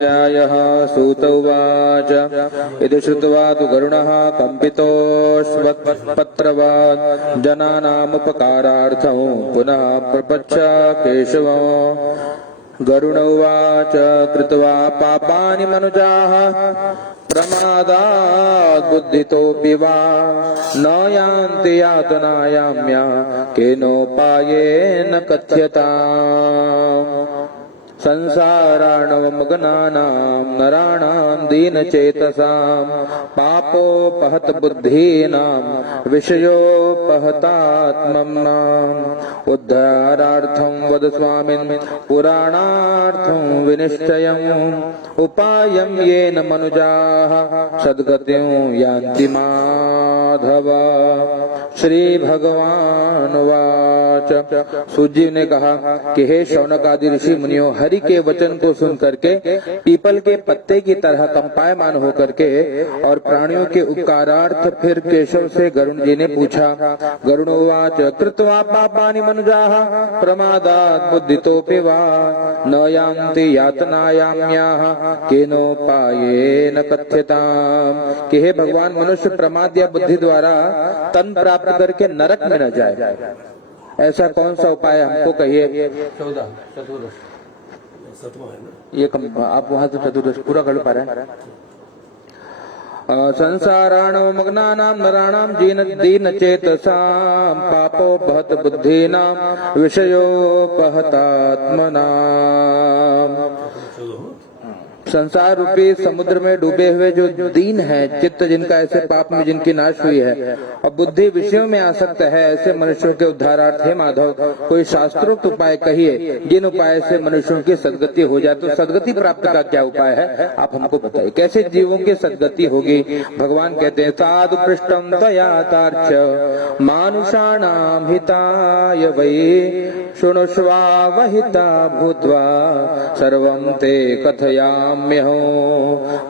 यः सूत उवाच इति श्रुत्वा तु गरुडः कम्पितोऽश्वत्पत्रवान् जनानामुपकारार्थं पुनः प्रपच्छ केशवम्। गरुड उवाच कृत्वा पापानि मनुजाः प्रमादात् बुद्धितोऽपि वा न यान्ति यातनायाम्या केनोपायेन कथ्यताम्। संसारार्णवमग्नानां नराणां दीनचेतसां पापोपहत बुद्धीनां विषयोपहतात्मनाम् उद्धारार्थं वद स्वामिन् पुराणार्थं विनिश्चयम् उपायं येन मनुजाः सद्गतिं यान्ति माधव। श्री भगवान वाच। सुजीव ने कहा कि हे शौनक आदि ऋषि मुनियों, हरि के वचन को सुन करके पीपल के पत्ते की तरह कंपायमान होकर के और प्राणियों के उपकारार्थ फिर केशव से गरुण जी ने पूछा। गरुणोवाच कृत्वा पापानि मनुजाः प्रमादात् बुद्धितोऽपि वा न यान्ति यातनायाम्याः केनोपायेन कथ्यताम्। कि हे भगवान, मनुष्य प्रमाद या बुद्धि द्वारा तन प्राप्त करके नरक में न जाए, ऐसा कौन सा उपाय हमको कहिए। 14 चतुर्दश ये आप वहां से चतुर्दश पूरा कर पा रहे हैं। संसाराणमग्नानां नराणां दीनचेतसां पापोपहत बुद्धीनां विषयोपहतात्मनां। संसार रूपी समुद्र में डूबे हुए जो दीन है, चित्त जिनका ऐसे पाप में जिनकी नाश हुई है और बुद्धि विषयों में आसक्त है, ऐसे मनुष्यों के उद्धारार्थ हे माधव कोई शास्त्रोक्त उपाय कहिए जिन उपाय से मनुष्यों की सदगति हो जाए। तो सदगति प्राप्त का क्या उपाय है, आप हमको बताइए, कैसे जीवों की सदगति होगी। भगवान कहते हैं साधु पृष्ठम तयातार्च्य मानुषाणां हिताय वै शृणुष्वावहिता भूत्वा सर्वं ते कथयाम्यहम्।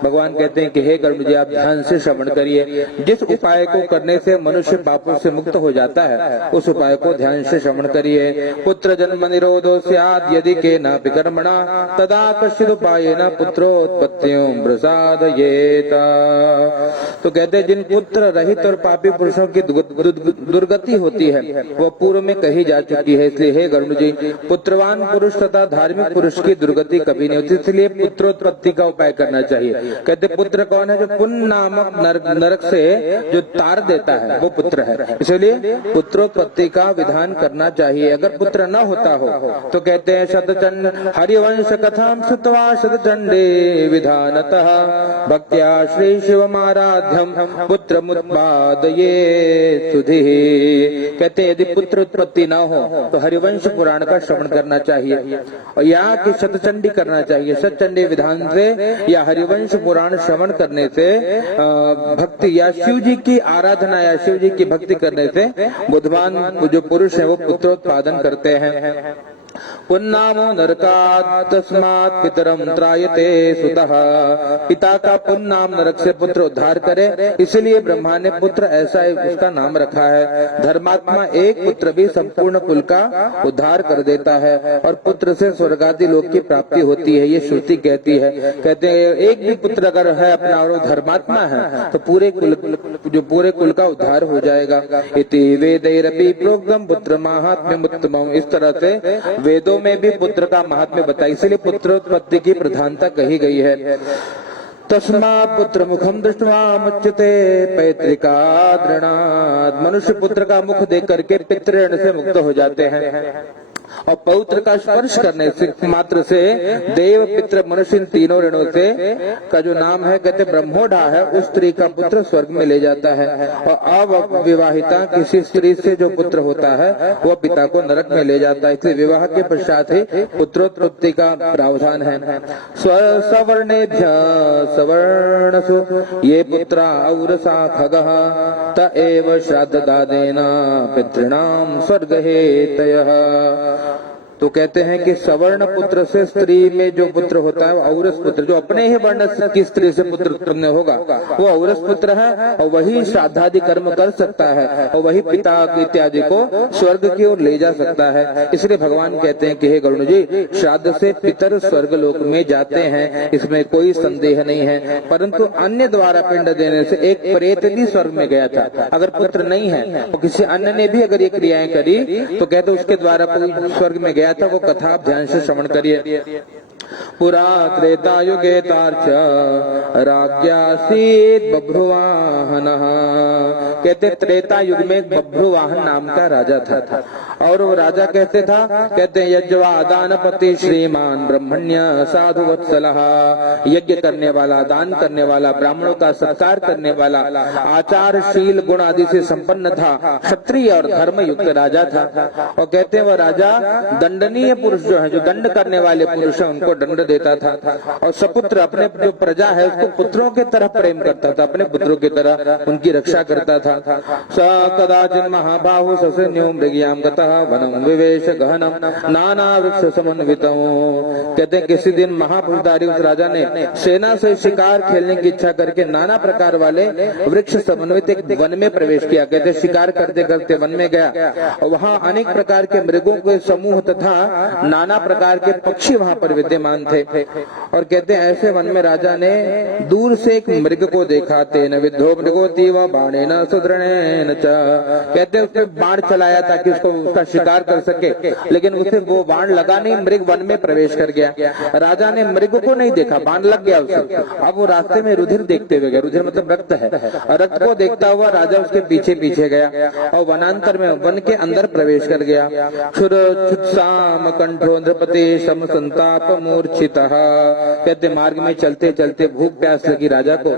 भगवान कहते हैं कि हे गरुड़ जी, आप ध्यान से श्रवण करिए। जिस उपाय को करने से मनुष्य पापों से मुक्त हो जाता है उस उपाय को ध्यान से श्रवण करिए। पुत्र जन्म निरोधो स्यात् यदि केनापि कर्मणा तदा कश्चित् उपायेन पुत्रोत्पत्तिं प्रसादयेत। तो कहते हैं जिन पुत्र रहित और पापी पुरुषों की दुर्गति होती है वह पूर्व में कही जा चुकी है। इसलिए हे गरुड़ जी, पुत्रवान पुरुष तथा धार्मिक पुरुष की दुर्गति कभी नहीं होती, इसलिए पुत्रोत्पत्ति का उपाय करना चाहिए। कहते पुत्र कौन है, जो पुण्य नामक नरक से जो तार देता है वो पुत्र है, इसलिए पुत्रोत्पत्ति का विधान करना चाहिए। अगर पुत्र न होता हो तो कहते हैं शतचंड हरिवंश कथां श्रुत्वा शतचंडे विधानतः भक्त्या श्री शिवमाराध्यं पुत्रमुत्पादये सुधिः। कहते यदि पुत्र उत्पत्ति न हो तो हरिवंश पुराण का श्रवण करना चाहिए और यहाँ की शतचंडी करना चाहिए। शतचंडी विधान से या हरिवंश पुराण श्रवण करने से भक्ति या शिव जी की आराधना या शिव जी की भक्ति करने से बुद्धवान जो पुरुष है वो पुत्रोत्पादन करते हैं। पुन्नामो नरकात् तस्मात् पितरम त्रायते सुतः। पिता का पुण्य नाम नरक से पुत्र उद्धार करे, इसलिए ब्रह्मा ने पुत्र ऐसा उसका नाम रखा है। धर्मात्मा एक पुत्र भी संपूर्ण कुल का उद्धार कर देता है और पुत्र से स्वर्गादि लोक की प्राप्ति होती है, ये श्रुति कहती है। कहते हैं एक भी पुत्र अगर है अपना और धर्मात्मा है तो पूरे कुल का उद्धार हो जाएगा। इति वेदैरपि प्रोक्तम पुत्र माहात्म्यमुत्तमम्। इस तरह से वेदों में भी पुत्र का महात्म्य बताया, इसलिए पुत्रोत्पत्ति की प्रधानता कही गई है। तस्मात् पुत्र मुखम दृष्ट्वा मुच्यते पैतृकादृणात्। मनुष्य पुत्र का मुख देख करके पितृऋण से मुक्त हो जाते हैं और पौत्र का स्पर्श करने से मात्र से देव पितृ मनुष्य इन तीनों ऋणों से का जो नाम है कहते ब्रह्मोढ़ा है, उस स्त्री का पुत्र स्वर्ग में ले जाता है और अविवाहिता किसी स्त्री से जो पुत्र होता है वह पिता को नरक में ले जाता है। इसलिए विवाह के पश्चात ही पुत्रोत्पत्ति का प्रावधान है। सवर्णेभ्य सवर्णसु ये पुत्रा औरसा खगः त एव श्राद्ध दादेन पितॄणां स्वर्ग हेतयः। तो कहते हैं कि सवर्ण पुत्र से स्त्री में जो पुत्र होता है वो औरस पुत्र, जो अपने ही वर्ण की स्त्री से पुत्र उत्पन्न होगा वो औरस पुत्र है, और वही श्राद्धादि कर्म कर सकता है, और वही पिता इत्यादि को स्वर्ग की ओर ले जा सकता है। इसलिए भगवान कहते हैं कि हे गरुड़ जी, श्राद्ध से पितर स्वर्ग लोक में जाते हैं, इसमें कोई संदेह नहीं है। परंतु अन्य द्वारा पिंड देने से एक प्रेत भी स्वर्ग में गया था, अगर पुत्र नहीं है तो किसी अन्य ने भी अगर ये क्रियाएं करी तो कहते उसके द्वारा कोई स्वर्ग में गया था। वो कथा आप ध्यान से श्रवण करिए। पुरा त्रेता युगे तार्च राज्यासीत बभ्रुवाहनः। कहते त्रेता युग में एक बभ्रुवाहन नाम का राजा था, और वो राजा कैसे था? कहते यज्वा दानपति श्रीमान ब्रह्मण्य साधु वत्सलः। यज्ञ करने वाला, दान करने वाला, ब्राह्मणों का सत्कार करने वाला, आचारशील गुण आदि से संपन्न था, क्षत्रिय और धर्म युक्त राजा था। और कहते हैं वह राजा दंडनीय पुरुष जो है, जो दंड करने वाले पुरुष है, उनको दंड देता था, और सपुत्र अपने जो प्रजा है उसको पुत्रों की तरह प्रेम करता था, अपने पुत्रों की तरह उनकी रक्षा करता था। स कदाचित् महाबाहु ससन्यो मृगयाम गतः वनम विवेश गहनम नाना वृक्ष समन्वितम्। कहते हैं किसी दिन महापुरुषधारी उस राजा ने सेना से शिकार खेलने की इच्छा करके नाना प्रकार वाले वृक्ष समन्वित एक वन में प्रवेश किया। कहते शिकार करते करते वन में गया, और वहाँ अनेक प्रकार के मृगों के समूह तथा नाना प्रकार के पक्षी वहाँ पर विद्यमान थे। और कहते हैं ऐसे वन में राजा ने दूर से एक मृग को देखा। तेन विद्धो मृगोती व बाणेन सुदृढ़ेन च। कहते उसने बाण चलाया ताकि उसको उसका शिकार कर सके, लेकिन उसे वो बाण लगा नहीं, मृग वन में प्रवेश कर गया। राजा ने मृग को नहीं देखा, बाण लग गया उसे। अब वो रास्ते में रुधिर देखते हुए गया, रुधिर मतलब रक्त है, रक्त को देखता हुआ राजा उसके पीछे पीछे गया और वनांतर में वन के अंदर प्रवेश कर गया। क्षुत्साम कंठो नृपति सम संताप मूर्छितः। कहते मार्ग में चलते चलते भूख प्यास लगी राजा को,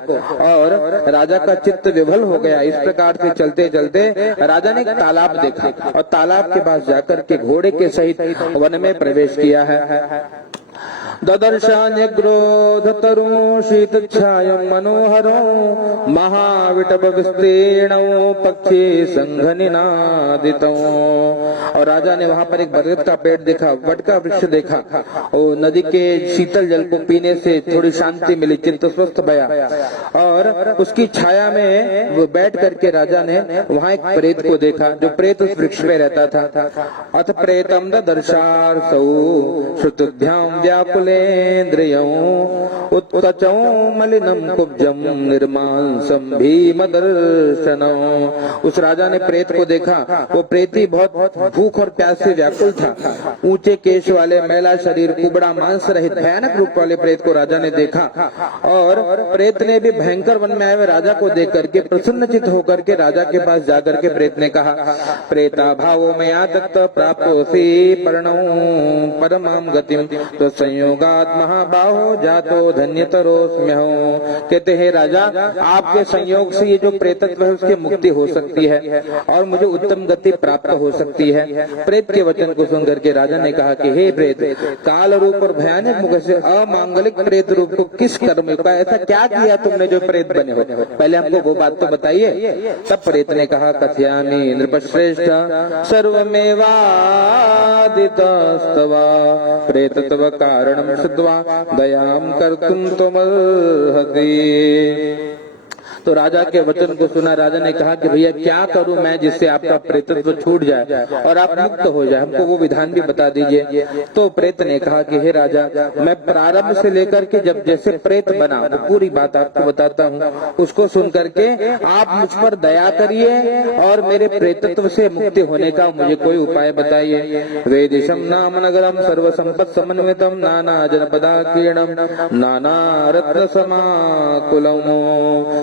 और राजा का चित्त विभल हो गया। इस प्रकार से चलते चलते राजा ने एक तालाब देखा, और तालाब के पास जाकर के घोड़े के सहित वन में प्रवेश किया है। ददर्शान्यग्रोध तरु शीतच्छायं मनोहरं महाविटप विस्तीर्णं पक्षी संघ निनादितं। और राजा ने वहां पर एक बरगद का पेड़ देखा, वट का वृक्ष देखा, और नदी के शीतल जल को पीने से थोड़ी शांति मिली, चित्त स्वस्थ भया। और उसकी छाया में वो बैठ करके राजा ने वहां एक प्रेत को देखा, जो प्रेत उस वृक्ष में रहता था। अथ प्रेतम ददर्शार्सौ श्रुतभ्यां व्याकुलेन्द्रियं उत्कचौ मलिनं कुब्जं निर्मांसं भीमदर्शनम्। उस राजा ने प्रेत को देखा। वो प्रेती बहुत भूख और प्यास से व्याकुल था। ऊंचे केश वाले, मैला शरीर, कुबड़ा, मांस रहित भयानक रूप वाले प्रेत को राजा ने देखा। और प्रेत ने भी भयंकर वन में आए हुए राजा को देख करके प्रसन्नचित होकर के राजा के पास जाकर के प्रेत ने कहा, प्रेता भावो मया दत्त प्राप्तोऽसि पर्णौ परमां गतिं संयोगात् महाबाहो जातो धन्यतरोस्म्यहम्। कहते हैं राजा, आपके संयोग से ये जो प्रेतत्व है उसकी मुक्ति हो सकती है और मुझे उत्तम गति प्राप्त हो सकती है। प्रेत के वचन को सुनकर के राजा ने कहा कि हे प्रेत, काल रूप और भयानक मुख से अमांगलिक प्रेत रूप को किस कर्म का ऐसा क्या किया तुमने जो प्रेत बने हो? पहले हमको वो बात तो बताइए। तब प्रेत ने कहा, कथयामि नृपश्रेष्ठ सर्वमेवादितस्तव प्रेतत्व कारणं शुद्ध्वा दयां कर्तुं त्वमर्हसि। तो राजा के वचन को सुना राजा ने कहा कि भैया क्या करूं मैं जिससे आपका प्रेतत्व छूट जाए और आप मुक्त हो जाए, हमको वो विधान भी बता दीजिए। तो प्रेत ने कहा कि हे राजा, मैं प्रारंभ से लेकर के जब जैसे प्रेत बना वो पूरी बात आपको बताता हूँ, उसको सुन करके आप मुझ पर दया करिए और मेरे प्रेतत्व से मुक्ति होने का मुझे कोई उपाय बताइए। वेदिशम नाम नगरम सर्व संपत् समन्वितम नाना जनपदाकीर्णम नाना रत्न समाकुलम।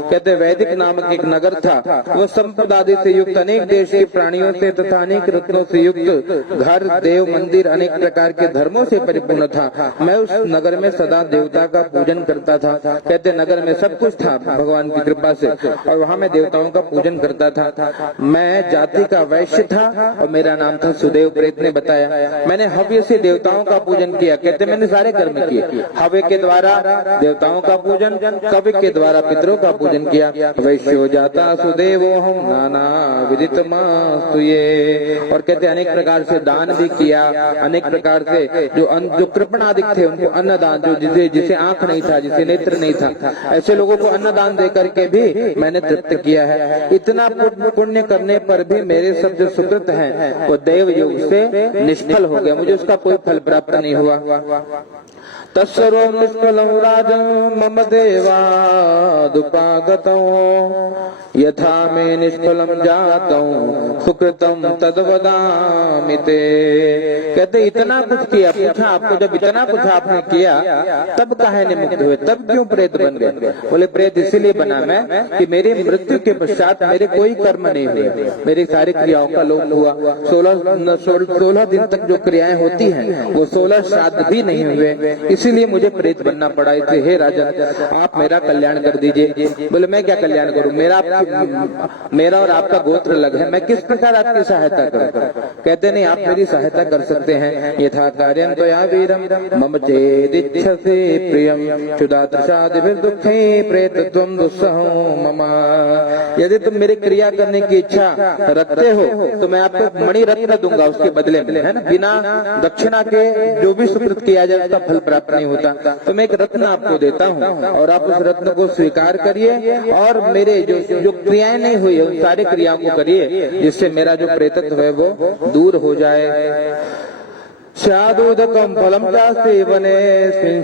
कहते वैदिक नामक एक नगर था, वह संपद आदि से युक्त, अनेक देश के प्राणियों से तथा अनेक रत्नों से युक्त, घर, देव, मंदिर, अनेक प्रकार के धर्मों से परिपूर्ण था। मैं उस नगर में सदा देवता का पूजन करता था। कहते नगर में सब कुछ था भगवान की कृपा से, और वहाँ मैं देवताओं का पूजन करता था। मैं जाति का वैश्य था और मेरा नाम था सुदेव। प्रेत ने बताया, मैंने हव्य से देवताओं का पूजन किया। कहते मैंने सारे कर्म किए, हव्य के द्वारा देवताओं का पूजन, कवि के द्वारा पितरों का पूजन किया, किया। वैश्यो जाता सुदेवो हम नाना विदित मास्तु ये। और कहते अनेक प्रकार से दान भी किया, अनेक प्रकार से जो कृपणादिक थे उनको अन्नदान, जो जिसे आंख नहीं था, जिसे नेत्र नहीं था, ऐसे लोगों को अन्नदान दे करके भी मैंने तृप्त किया है। इतना पुण्य करने पर भी मेरे सब जो सुकृत हैं वो दैव योग से निष्फल हो गया, मुझे उसका कोई फल प्राप्त नहीं हुआ। तत्सर्वं निष्फलं राजन् मम देवादुपागतौ यथा मे निष्फलं जातौ सुकृतं तद्वदामि ते। कहते इतना कुछ किया, पूछा आपको जब इतना कुछ आपने किया तब काहे नहीं मुक्त हुए, तब क्यों प्रेत बन गए? बोले प्रेत इसीलिए बना मैं कि मेरी मृत्यु के पश्चात मेरे कोई कर्म नहीं हुए, मेरी सारी क्रियाओं का लोप हुआ। 16 दिन तक जो क्रियाएं होती हैं वो 16 श्राद्ध भी नहीं हुए, इसीलिए मुझे प्रेत बनना पड़ा। इसलिए हे राजा आप मेरा कल्याण कर दीजिए। बोले मैं क्या कल्याण करूं, मेरा और आपका गोत्र अलग है, मैं किस प्रकार आपकी सहायता करूं? कहते नहीं आप मेरी सहायता कर सकते हैं। यथा कार्यं त्वया वीरं मम चेदिच्छसे प्रियं क्षुधातृषादिभिर्दुःखे प्रेतत्वं दुस्सहो मम। यदि तुम मेरी क्रिया करने की इच्छा रखते हो तो मैं आपको मणि रत्न दूंगा उसके बदले में, है ना। बिना दक्षिणा के जो भी सुकृत किया जाए उसका फल प्राप्त नहीं होता, तो मैं एक रत्न आपको देता हूँ और आप उस रत्न को स्वीकार करिए और मेरे जो क्रियाएं नहीं हुई उन सारी क्रियाओं को करिए जिससे मेरा जो प्रेतत्व है वो दूर हो जाए। स्यादुदकं फलं चास्ति वने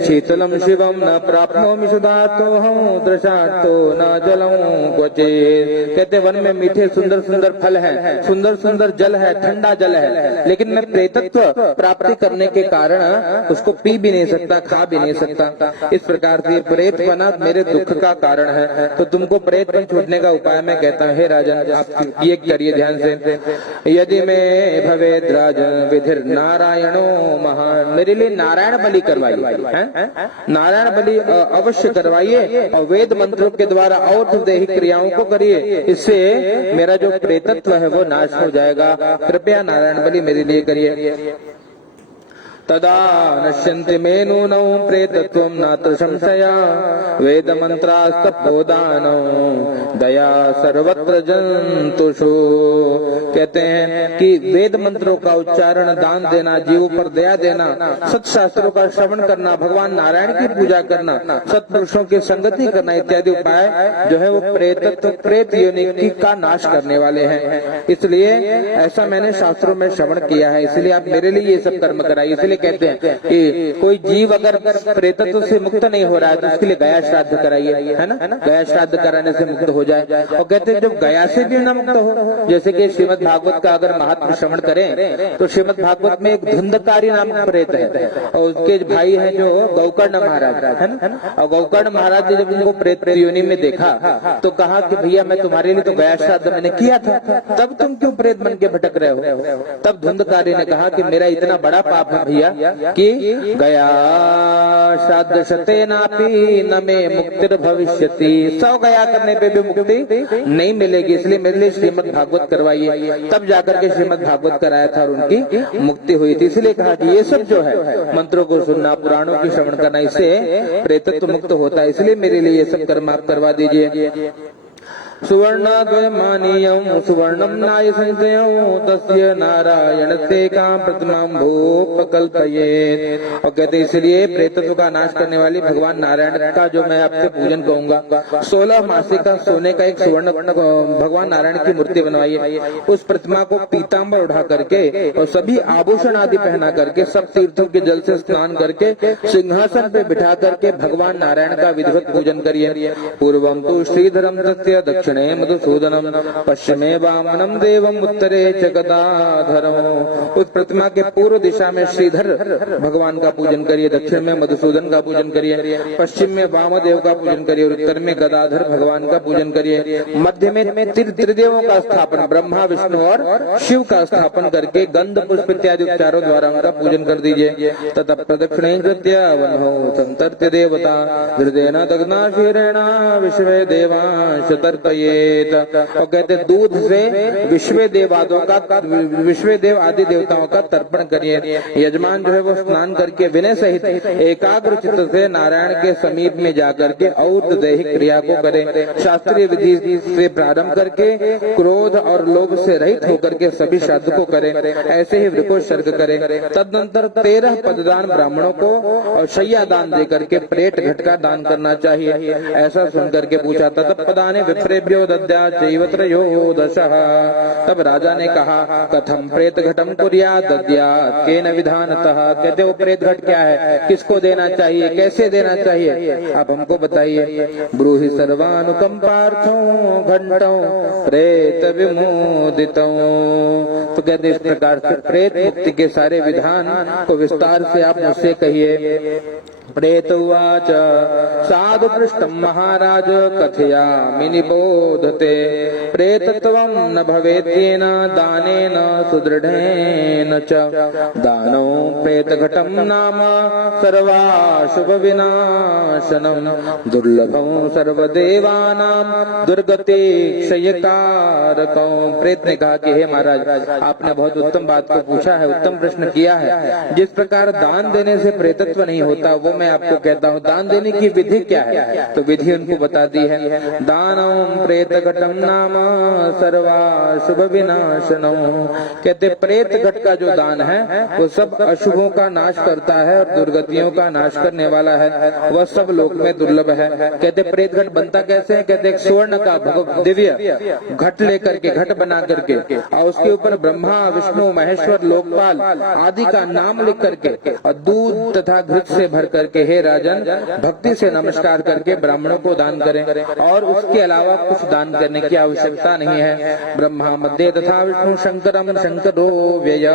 शीतलं शिवं न प्राप्नोमि सुधातोऽहं दृशार्थो न जलं क्वचित्। कहते वन में मीठे सुंदर सुंदर फल हैं, सुंदर सुंदर जल है, ठंडा जल है, लेकिन मैं प्रेतत्व प्राप्ति करने के कारण उसको पी भी नहीं सकता, खा भी नहीं सकता। इस प्रकार से प्रेत बना मेरे दुख का कारण है, तो तुमको प्रेत बन छूटने का उपाय मैं कहता हूँ। हे राजन आप ये करिए ध्यान से। यदि में भवेद राजन विधिर नारायण महान, मेरे लिए नारायण बलि करवाइए, नारायण बलि अवश्य करवाइए और वेद मंत्रों के द्वारा और दैहिक क्रियाओं को करिए, इससे मेरा जो प्रेतत्व है वो नाश हो जाएगा। कृपया नारायण बलि मेरे लिए करिए। तदा नश्यन्ति मे नूनौ प्रेतत्वं नात्र संशया वेद मंत्रास्तपोदानौ दया सर्वत्र जंतुषु। कहते हैं कि वेद मंत्रों का उच्चारण, दान देना, जीवों पर दया देना, सत्शास्त्रों का श्रवण करना, भगवान नारायण की पूजा करना, सत्पुरुषों की संगति करना इत्यादि उपाय जो है वो प्रेतत्व, प्रेत योनि का नाश करने वाले हैं। इसलिए ऐसा मैंने शास्त्रों में श्रवण किया है, इसलिए आप मेरे लिए ये सब कर्म कराइए। इसलिए कहते हैं कि कोई जीव अगर प्रेतत्व से मुक्त नहीं हो रहा है तो उसके लिए गया श्राद्ध कराइए, है ना, गया श्राद्ध कराने से मुक्त हो जाए। और कहते हैं जब गया से भी न मुक्त हो, जैसे कि श्रीमद् भागवत का अगर महात्म्य श्रवण करें तो श्रीमद् भागवत में एक धुंधकारी नामक प्रेत है और उसके भाई है जो गौकर्ण महाराज, है ना। और गौकर्ण महाराज ने जब उनको प्रेत योनि में देखा तो कहा कि भैया मैं तुम्हारे लिए तो गया श्राद्ध मैंने किया था, तब तुम क्यों प्रेत बन के भटक रहे हो? तब धुंधकारी ने कहा कि मेरा इतना बड़ा पाप है भैया कि गया श्राद्ध शतेनापि न में मुक्तिर भविष्यति, 100 गया करने पे भी मुक्ति नहीं मिलेगी, इसलिए मेरे लिए श्रीमद् भागवत करवाइए। तब जाकर के श्रीमद् भागवत कराया था और उनकी मुक्ति हुई थी। इसलिए कहा कि ये सब जो है मंत्रों को सुनना, पुराणों की श्रवण करना, इससे प्रेतत्व मुक्त होता है, इसलिए मेरे लिए ये सब कर्म आप करवा दीजिए। सुवर्णाद्वयमानीयं सुवर्णं नाय संशयो तस्य नारायणस्य कां प्रतिमां भोपकल्पयेत्। और कहते इसलिए प्रेतत्व का नाश करने वाली भगवान नारायण का जो मैं आपसे पूजन कहूंगा, 16 मासे का सोने का एक सुवर्ण भगवान नारायण की मूर्ति बनवाइए। उस प्रतिमा को पीताम्बर उठा करके और सभी आभूषण आदि पहना करके, सब तीर्थों के जल से स्नान करके सिंहासन पे बिठा करके भगवान नारायण का विधिवत पूजन करिए। पूर्वम तो श्रीधरम तस्य दक्षिणे मधुसूदनम पश्चिमे वामनम देवम उत्तरे च गदाधरम। उस प्रतिमा के पूर्व दिशा में श्रीधर भगवान का पूजन करिए, दक्षिण में मधुसूदन का पूजन करिए, पश्चिम में वामदेव का पूजन करिए और उत्तर में गदाधर भगवान का पूजन करिए। मध्य में त्रिदेवों का स्थापन, ब्रह्मा विष्णु और शिव का स्थापन करके गंध पुष्प इत्यादि उपचारों द्वारा उनका पूजन कर दीजिए। तथा प्रदक्षिणे कृत्य वन्हो संतर्त्य देवता हृदयेन दग्ना शीरेण विश्वे देवांश तर्पयेत्। निरूपयेत। और कहते दूध से विश्व देव आदि देवताओं का तर्पण करिए। यजमान जो है वो स्नान करके विनय सहित एकाग्र चित्त से नारायण के समीप में जाकर के और दैहिक क्रिया को करे। शास्त्रीय विधि से प्रारंभ करके क्रोध और लोभ से रहित होकर के सभी श्राद्ध को करे। ऐसे ही वृकोत्सर्ग करे। तदनंतर 13 पददान ब्राह्मणों को और शैया दान देकर के प्रेत घट का दान करना चाहिए। ऐसा सुनकर के पूछा तब पदाने विप्रेभ्यो दद्या त्रयोदशः। तब राजा ने कहा कथम प्रेत घटम कुर्यात् दद्यात् केन विधानतः। कहते वो प्रेत घट क्या है, किसको देना चाहिए, कैसे देना चाहिए, आप हमको बताइए। ब्रूहि सर्वानुकंपार्थं घंटों प्रेत विमोदितों। तो कहते इस प्रकार से प्रेत मुक्ति के सारे विधान को विस्तार से आप मुझसे कहिए। प्रेत उवाच साधु पृष्ठं महाराज कथयामि निबोधते। प्रेतत्वं न भवेत्येन दानेन सुदृढेन च। दानो प्रेतघटं नाम सर्वाशुभ विनाशनं। दुर्लभं सर्वदेवानां दुर्गति क्षयकारकं। प्रेत ने कहा कि हे महाराज, आपने बहुत उत्तम बात को पूछा है, उत्तम प्रश्न किया है। जिस प्रकार दान देने से प्रेतत्व नहीं होता वो मैं आपको कहता हूँ। दान देने की विधि क्या है, तो विधि उनको बता दी है। दानम प्रेत घटम नाम सर्वाशुभ विनाशनम। कहते प्रेत घट का जो दान है वो सब अशुभों का नाश करता है और दुर्गतियों का नाश करने वाला है। वह सब लोक में दुर्लभ है। कहते प्रेत घट बनता कैसे है, कहते स्वर्ण का दिव्य घट लेकर के, घट बना करके और उसके ऊपर ब्रह्मा विष्णु महेश्वर लोकपाल आदि का नाम लिख करके और दूध तथा घृत से भर करके हे राजन भक्ति से नमस्कार करके ब्राह्मणों को दान करें। और उसके अलावा कुछ दान करने की आवश्यकता नहीं है। ब्रह्मा मध्य तथा विष्णु शंकरम शंकरो व्यय।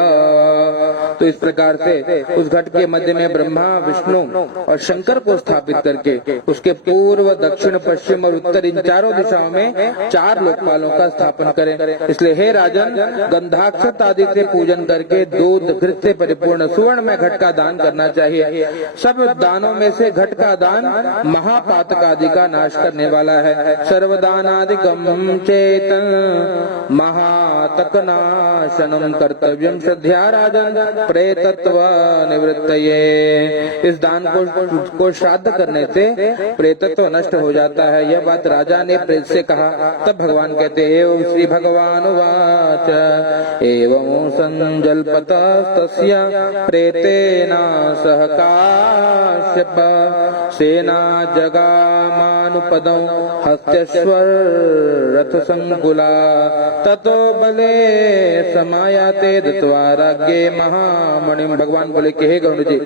तो इस प्रकार से उस घट के मध्य में ब्रह्मा विष्णु और शंकर को स्थापित करके उसके पूर्व दक्षिण पश्चिम और उत्तर इन चारों दिशाओं में 4 लोकपालों का स्थापन करें। इसलिए हे राजन गंधाक्षत आदि से पूजन करके दूध घृत से परिपूर्ण सुवर्ण में घट का दान करना चाहिए। सब दानों में से घट का दान महापातक आदि का नाश करने वाला है। सर्वदानादिकम चेतन महातक नाशनम कर्तव्यम श्रद्धा राजन प्रेतत्व निवृत्तये। इस दान को श्राद्ध करने से प्रेतत्व नष्ट हो जाता है। यह बात राजा ने प्रेत से कहा। तब भगवान कहते एवं श्री भगवान उवाच एवं संजल्पतस्तस्य प्रेतेना सह काश्यप सेना जगामानुपदं हस्त्यश्वर रथ संकुला ततो बले समायाते दत्वा राज्ञे महामणिम। भगवान बोले कि हे गरुड़ जी,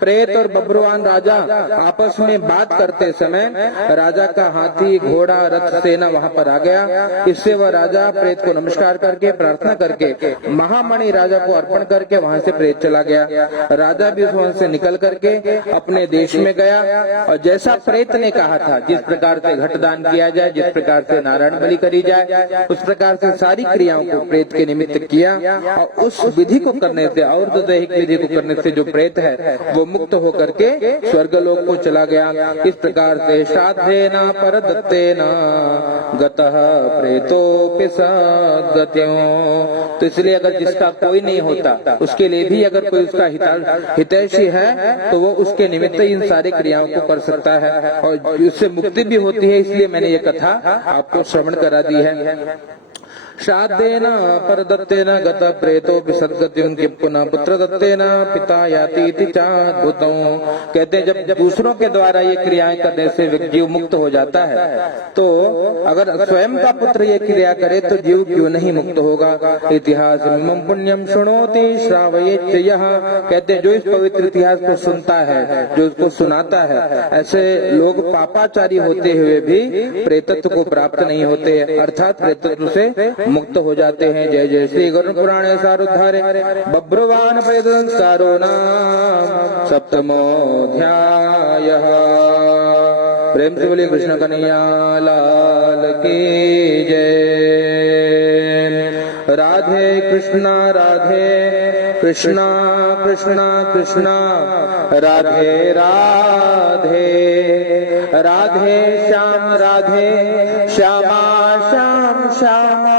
प्रेत और बब्रुवान राजा आपस में बात करते समय राजा का हाथी घोड़ा रथ सेना वहां पर आ गया। इससे वह राजा प्रेत को नमस्कार करके प्रार्थना करके महामणि राजा को अर्पण करके वहां से प्रेत चला गया। राजा भी उस वहां से निकल करके अपने देश में गया और जैसा प्रेत ने कहा था, जिस प्रकार से घटदान किया जाए, जिस प्रकार से नारायण बलि करी जाए, उस प्रकार से सारी क्रियाओं को प्रेत के निमित्त किया। और उस विधि को करने से और दैहिक विधि को करने से जो प्रेत है वो मुक्त होकर के स्वर्गलोक को चला गया। इस प्रकार से श्राद्धेन परदत्तेन गतः प्रेतोपि सद्गत्यो। तो इसलिए अगर जिसका कोई नहीं होता उसके लिए भी अगर कोई उसका हितैषी है तो वो उसके निमित्त इन सारी क्रियाओं को कर सकता है और उससे मुक्ति भी होती है। इसलिए मैंने ये कथा आपको श्रवण करा दी है। श्राद्धेन परदत्तेन गत प्रेतोपि सद्गति। उनके पुनः पुत्र दत्तेन पिता याति इति चाद्भुतं। कहते हैं जब दूसरों के द्वारा ये क्रियाएं करने से जीव मुक्त हो जाता है तो अगर स्वयं का पुत्र ये क्रिया करे तो जीव क्यों नहीं मुक्त होगा। इतिहास मम पुण्यम शृणोति श्रावयेत् यः। कहते हैं जो इस पवित्र इतिहास को सुनता है, जो उसको सुनाता है, ऐसे लोग पापाचारी होते हुए भी प्रेतत्व को प्राप्त नहीं होते, अर्थात प्रेतत्व से मुक्त हो जाते हैं। जय जय श्री गुरु पुराणे सारुद्धारे बब्रुवान प्रेत संस्कारो नाम सप्तमोऽध्यायः। प्रेम से बोलिए कृष्ण कन्हैया लाल की जय। राधे कृष्णा कृष्णा कृष्णा राधे राधे राधे श्याम राधे श्यामा श्याम श्यामा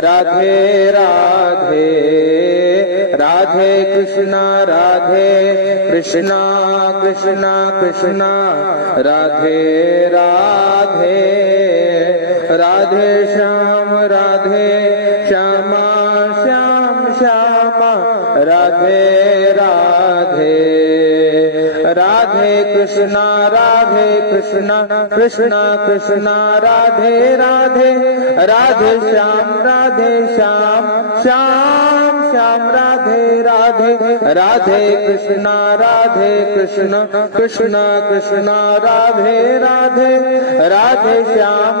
राधे राधे राधे कृष्णा कृष्णा कृष्णा राधे राधे राधे श्याम राधे श्यामा श्याम श्यामा राधे राधे राधे कृष्णा कृष्णा कृष्णा राधे राधे राधे श्याम श्याम श्याम राधे राधे राधे कृष्णा कृष्णा कृष्णा राधे राधे राधे श्याम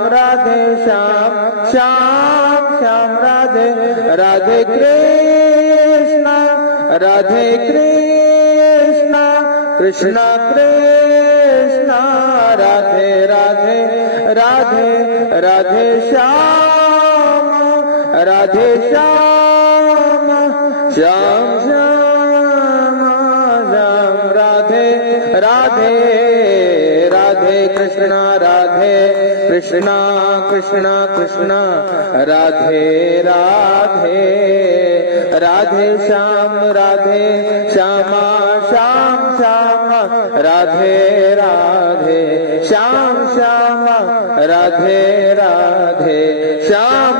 श्याम श्याम राधे राधे कृष्णा कृष्णा कृष्णा राधे राधे राधे राधे श्याम श्याम श्याम राधे राधे राधे कृष्णा कृष्णा कृष्णा राधे राधे राधे श्याम श्यामा श्याम राधे राधे श्याम राधे राधे श्याम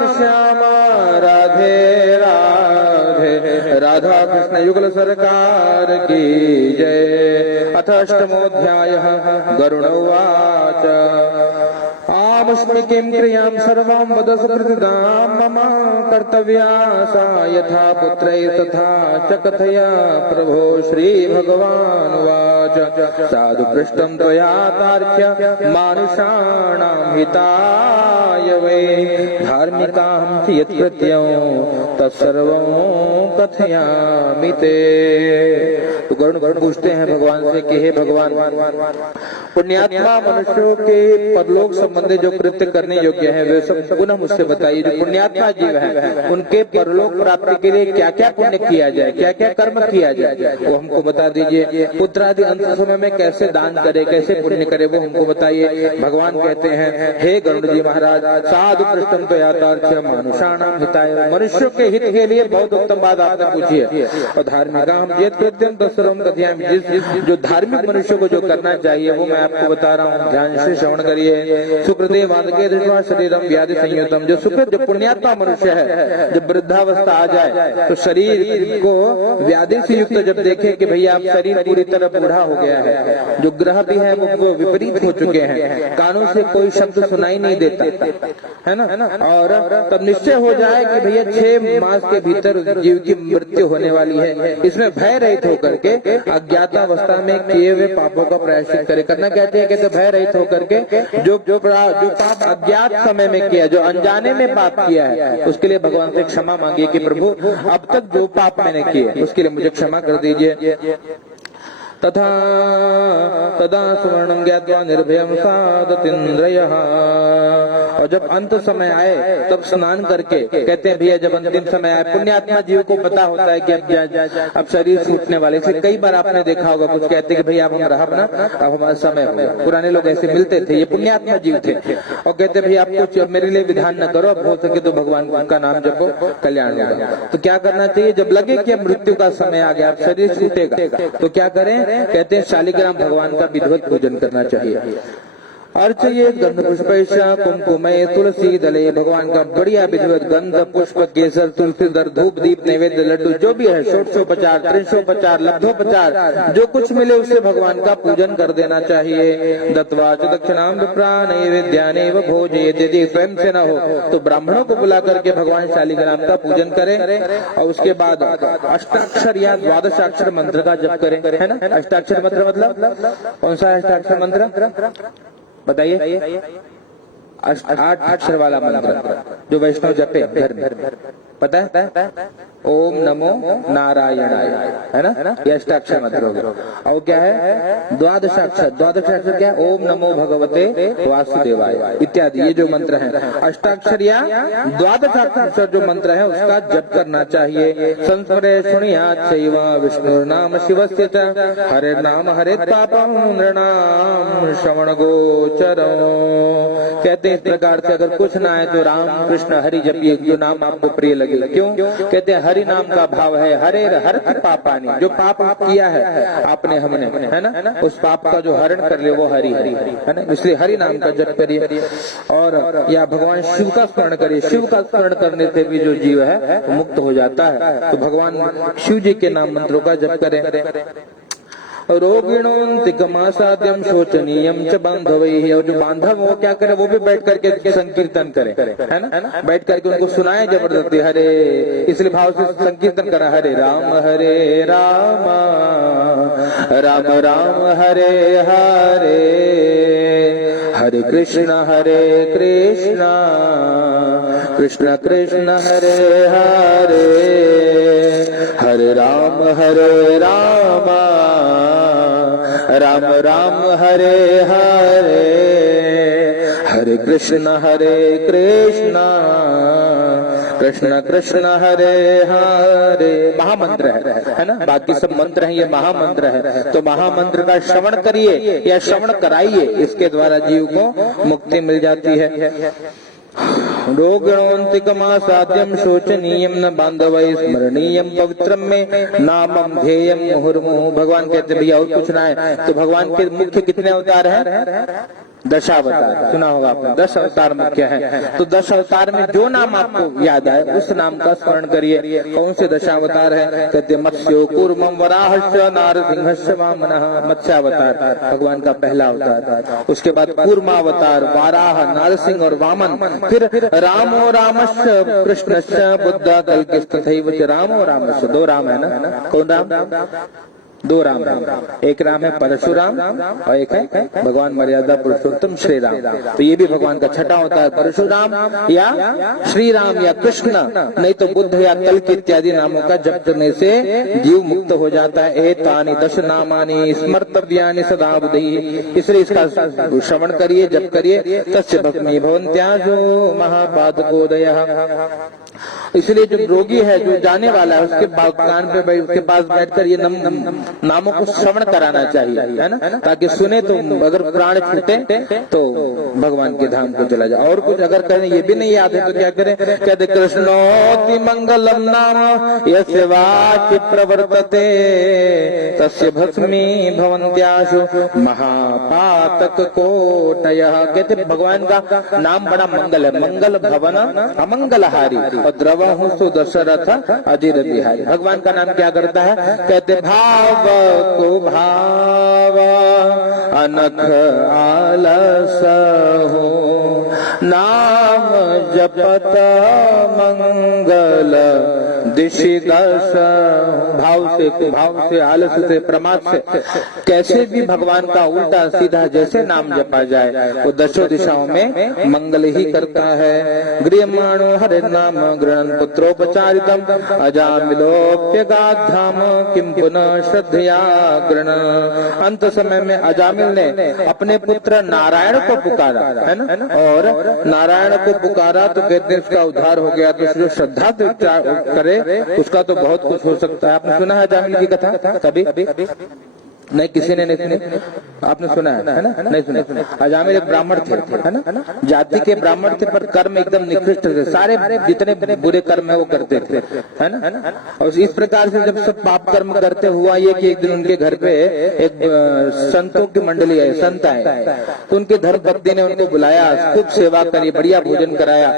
राधे राधे राधा कृष्ण युगल सरकार की जय। अथ अष्टमोऽध्यायः गरुड़ उवाच आमुष्मि किं क्रियां सर्वां वद सुकृतिदां मम कर्तव्या सा यथा पुत्रै तथा च कथय प्रभो श्रीभगवान् उवाच साधु पृष्टं त्वया तार्क्ष्य मानुषाणां हिताय वै धार्मिकां च यत्कृत्यं तत्सर्वं कथयामि ते। तो गरुड़ पूछते हैं भगवान से कि हे भगवान, पुण्यात्मा मनुष्यों के परलोक संबंधी जो कृत्य करने योग्य है वे सब पुनः मुझसे बताइए। जो पुण्यात्मा जीव है उनके परलोक प्राप्ति के लिए क्या क्या पुण्य किया जाए, क्या क्या कर्म किया जाए, वो हमको बता दीजिए। पुत्र आदि अंत समय में कैसे दान करे, कैसे पुण्य करे, वो हमको बताइए। भगवान कहते हैं हे गरुड़ जी महाराज, साधु पृष्ठम त्वया तार्क्ष्य मानुषाणां हिताय, मनुष्यों के हित के लिए बहुत उत्तम बात आपने पूछी है। और धार्मिकां यत् कृत्यं तत्सर्वं कथयामि, जो धार्मिक मनुष्य को जो करना चाहिए वो मैं आपको बता रहा हूँ, ध्यान से श्रवण करिए। सुकृदेव आदि दृष्ट्वा शरीरम व्याधि संयुतम, जो सुकृत जो पुण्यात्मा मनुष्य है जब वृद्धावस्था आ जाए तो शरीर को व्याधि से युक्त जब देखे कि भैया आप शरीर पूरी तरह बूढ़ा हो गया है, जो ग्रह भी है वो विपरीत हो चुके हैं, कानों से कोई शब्द सुनाई नहीं देता है ना, और तब निश्चय हो जाए कि भैया 6 मास के भीतर जीव की मृत्यु होने वाली है, इसमें भय रहित होकर के अज्ञातावस्था में किए हुए पापों का प्रायश्चित करे। करना क्या चाहिए, कहते भय रहित होकर के जो पाप अज्ञात समय में किया, जो अनजाने में पाप किया है, उसके लिए भगवान से क्षमा मांगिए कि प्रभु अब तक जो पाप मैंने किए उसके लिए मुझे क्षमा कर दीजिए। तथा तदा सुवर्णं ज्ञात्वा निर्भयं सादतीन्द्रियः, और जब अंत समय आए तब स्नान करके, कहते हैं भैया जब अंतिम समय आए, पुण्यात्मा जीव को पता होता है कि अब शरीर छूटने वाले से, कई बार आपने देखा होगा कुछ कहते हैं कि भैया अब हम रहा ना, अब हमारा समय हो गया। पुराने लोग ऐसे मिलते थे, ये पुण्यात्मा जीव थे, और कहते भैया आप कुछ मेरे लिए विधान न करो, अब हो सके तो भगवान का नाम जपो, कल्याण होगा। तो क्या करना चाहिए, जब लगे कि अब मृत्यु का समय आ गया, अब शरीर छूटेगा, तो क्या करें, कहते हैं शालिग्राम भगवान का विधिवत पूजन करना चाहिए। अर्चयेत गंध पुष्पैश्च कुमकुमय तुलसी दले, भगवान का बढ़िया विधिवत गंध पुष्प केसर तुलसी दर धूप दीप नैवेद्य लड्डू जो भी है, षोडशोपचार त्रिशोपचार लब्धोपचार जो कुछ मिले उससे भगवान का पूजन कर देना चाहिए। दत्वा च दक्षिणां विप्रा नैवेद्यानेव भोजयेत्, यदि स्वयं से न हो तो ब्राह्मणों को बुला करके भगवान शालिग्राम का पूजन करें, और उसके बाद अष्टाक्षर या द्वादशाक्षर मंत्र का जप करें, है ना। अष्टाक्षर मंत्र मतलब कौन सा अष्टाक्षर मंत्र बताइए। 8 अक्षर वाला मंत्र जो वैष्णव जपे घर में, पता है? ओम नमो नारायणाय, है ना? ये अष्टाक्षर मंत्र हो गया। और क्या है? द्वादशाक्षर क्या है? ओम नमो भगवते वासुदेवाय इत्यादि, ये जो मंत्र है अष्टाक्षर या द्वादशाक्षर जो मंत्र है उसका जप करना चाहिए। संस्मरे शृणुयात् चैव विष्णु नाम शिवस्य च हरे नाम हरे पापम नृणाम श्रवण गोचर। कहते हैं इस प्रकार से अगर कुछ ना है तो राम कृष्ण हरि जपिए, जो नाम आपको प्रिय लगे। क्यों? कहते हैं हरि नाम का भाव है हरे हर पापानी, जो पाप किया है आपने हमने, है ना, उस पाप का जो हरण कर ले वो हरि हरि, है ना। इसलिए हरि नाम का जप करिए और या भगवान शिव का स्मरण करिए। शिव का स्मरण करने से भी जो जीव है वो मुक्त हो जाता है। तो भगवान शिव जी के नाम मंत्रों का जप करें। रोगिणोन्तिकमासाद्यम शोचनीयम च बांधवैः, और जो बांधव वो क्या करे, वो भी बैठ करके संकीर्तन करे, है ना, बैठ करके उनको सुनाए जबरदस्ती हरे, इसलिए भाव से संकीर्तन करा हरे राम राम राम हरे हरे, हरे कृष्ण कृष्ण कृष्ण हरे हरे, हरे राम राम राम हरे हरे, हरे कृष्ण कृष्ण कृष्ण हरे हरे। महामंत्र है ना, बाकी सब मंत्र हैं, ये महामंत्र है। तो महामंत्र का श्रवण करिए या श्रवण कराइए, इसके द्वारा जीव को मुक्ति मिल जाती है। रोगिणोन्तिकमासाद्यम शोचनीयम न बांधवैः स्मरणीयम पवित्रम में नामम ध्येयम मुहुर्मुहुः। भगवान कहते भैया और कुछ ना है। तो भगवान के मुख्य कितने अवतार हैं? 10 अवतार, सुना होगा आपने, 10 अवतार मुख्य है। तो 10 अवतार में जो नाम आपको याद आए उस नाम का स्मरण करिए। कौन से 10 अवतार है? कहते मत्स्यो कूर्मं वराहश्च नारसिंहश्च वामनः, मत्स्यावतार भगवान का पहला अवतार। उसके बाद कूर्मावतार, वाराह, नारसिंह और वामन। फिर रामो रामश्च कृष्णश्च बुद्ध कल्किस्तथैव च रामो रामश्च। 2 राम है ना, कौन राम? 2 राम है, एक राम है परशुराम और एक है भगवान मर्यादा पुरुषोत्तम श्री राम। तो ये भी भगवान का छठा होता है, परशुराम या श्री राम या कृष्ण, नहीं तो बुद्ध या कल्कि इत्यादि नामों का जप करने से जीव मुक्त हो जाता है। एतानि 10 नामानि स्मर्तव्यानि सदा बुद्धि, इसलिए इसका श्रवण करिए, जप करिए। तस्य भक्ति भवन्त्याजो महापातकोदयः। इसलिए जो रोगी है, जो जाने वाला है, उसके कान पे उसके पास बैठकर ये नामों को श्रवण कराना चाहिए, है ना, ताकि सुने तो अगर प्राण छूटे तो भगवान के धाम को चला जाए। और कुछ अगर कहें ये भी नहीं याद है तो क्या करें? कहते कृष्णोति मंगलम नाम यस्य वाचि प्रवर्तते तस्य भस्मी भवन्त्याशु महापातक कोटयः। कहते भगवान का नाम बड़ा मंगल है, मंगल भवन अमंगलहारी और द्रवहु सुदशरथ अजिर बिहारी। भगवान का नाम क्या करता है? कहते भाव को भाव अनख आलस हो, नाम जपत मंगल दिशि दस। भाव से आलस से प्रमाद से कैसे भी भगवान का उल्टा सीधा जैसे नाम जपा जाए वो 10 दिशाओं में मंगल ही करता है। गृहमाणो हरे नाम गृहण पुत्रोपचारितम अजामिलोप्यगाधाम किम पुनः श्रद्धया गृहण। अंत समय में अजामिल ने अपने पुत्र नारायण को पुकारा, है ना, और नारायण को पुकारा तो कहते हैं उसका उद्धार हो गया। तो जो श्रद्धा करे उसका तो बहुत कुछ हो सकता है। आपने सुना है अजामिल की कथा कभी? नहीं, किसी ने नहीं सुनी? आपने सुना है ना? नहीं सुना। अजामिल एक ब्राह्मण थे, है ना, जाति के ब्राह्मण थे, पर कर्म एकदम निकृष्ट थे, सारे जितने बुरे कर्म है वो करते थे, है ना। और इस प्रकार से जब सब पाप कर्म करते हुआ ये कि एक दिन उनके घर पे एक संतों की मंडली है, संत आए, तो उनके धर्मपत्नी ने उनको बुलाया, खूब सेवा करी, बढ़िया भोजन कराया।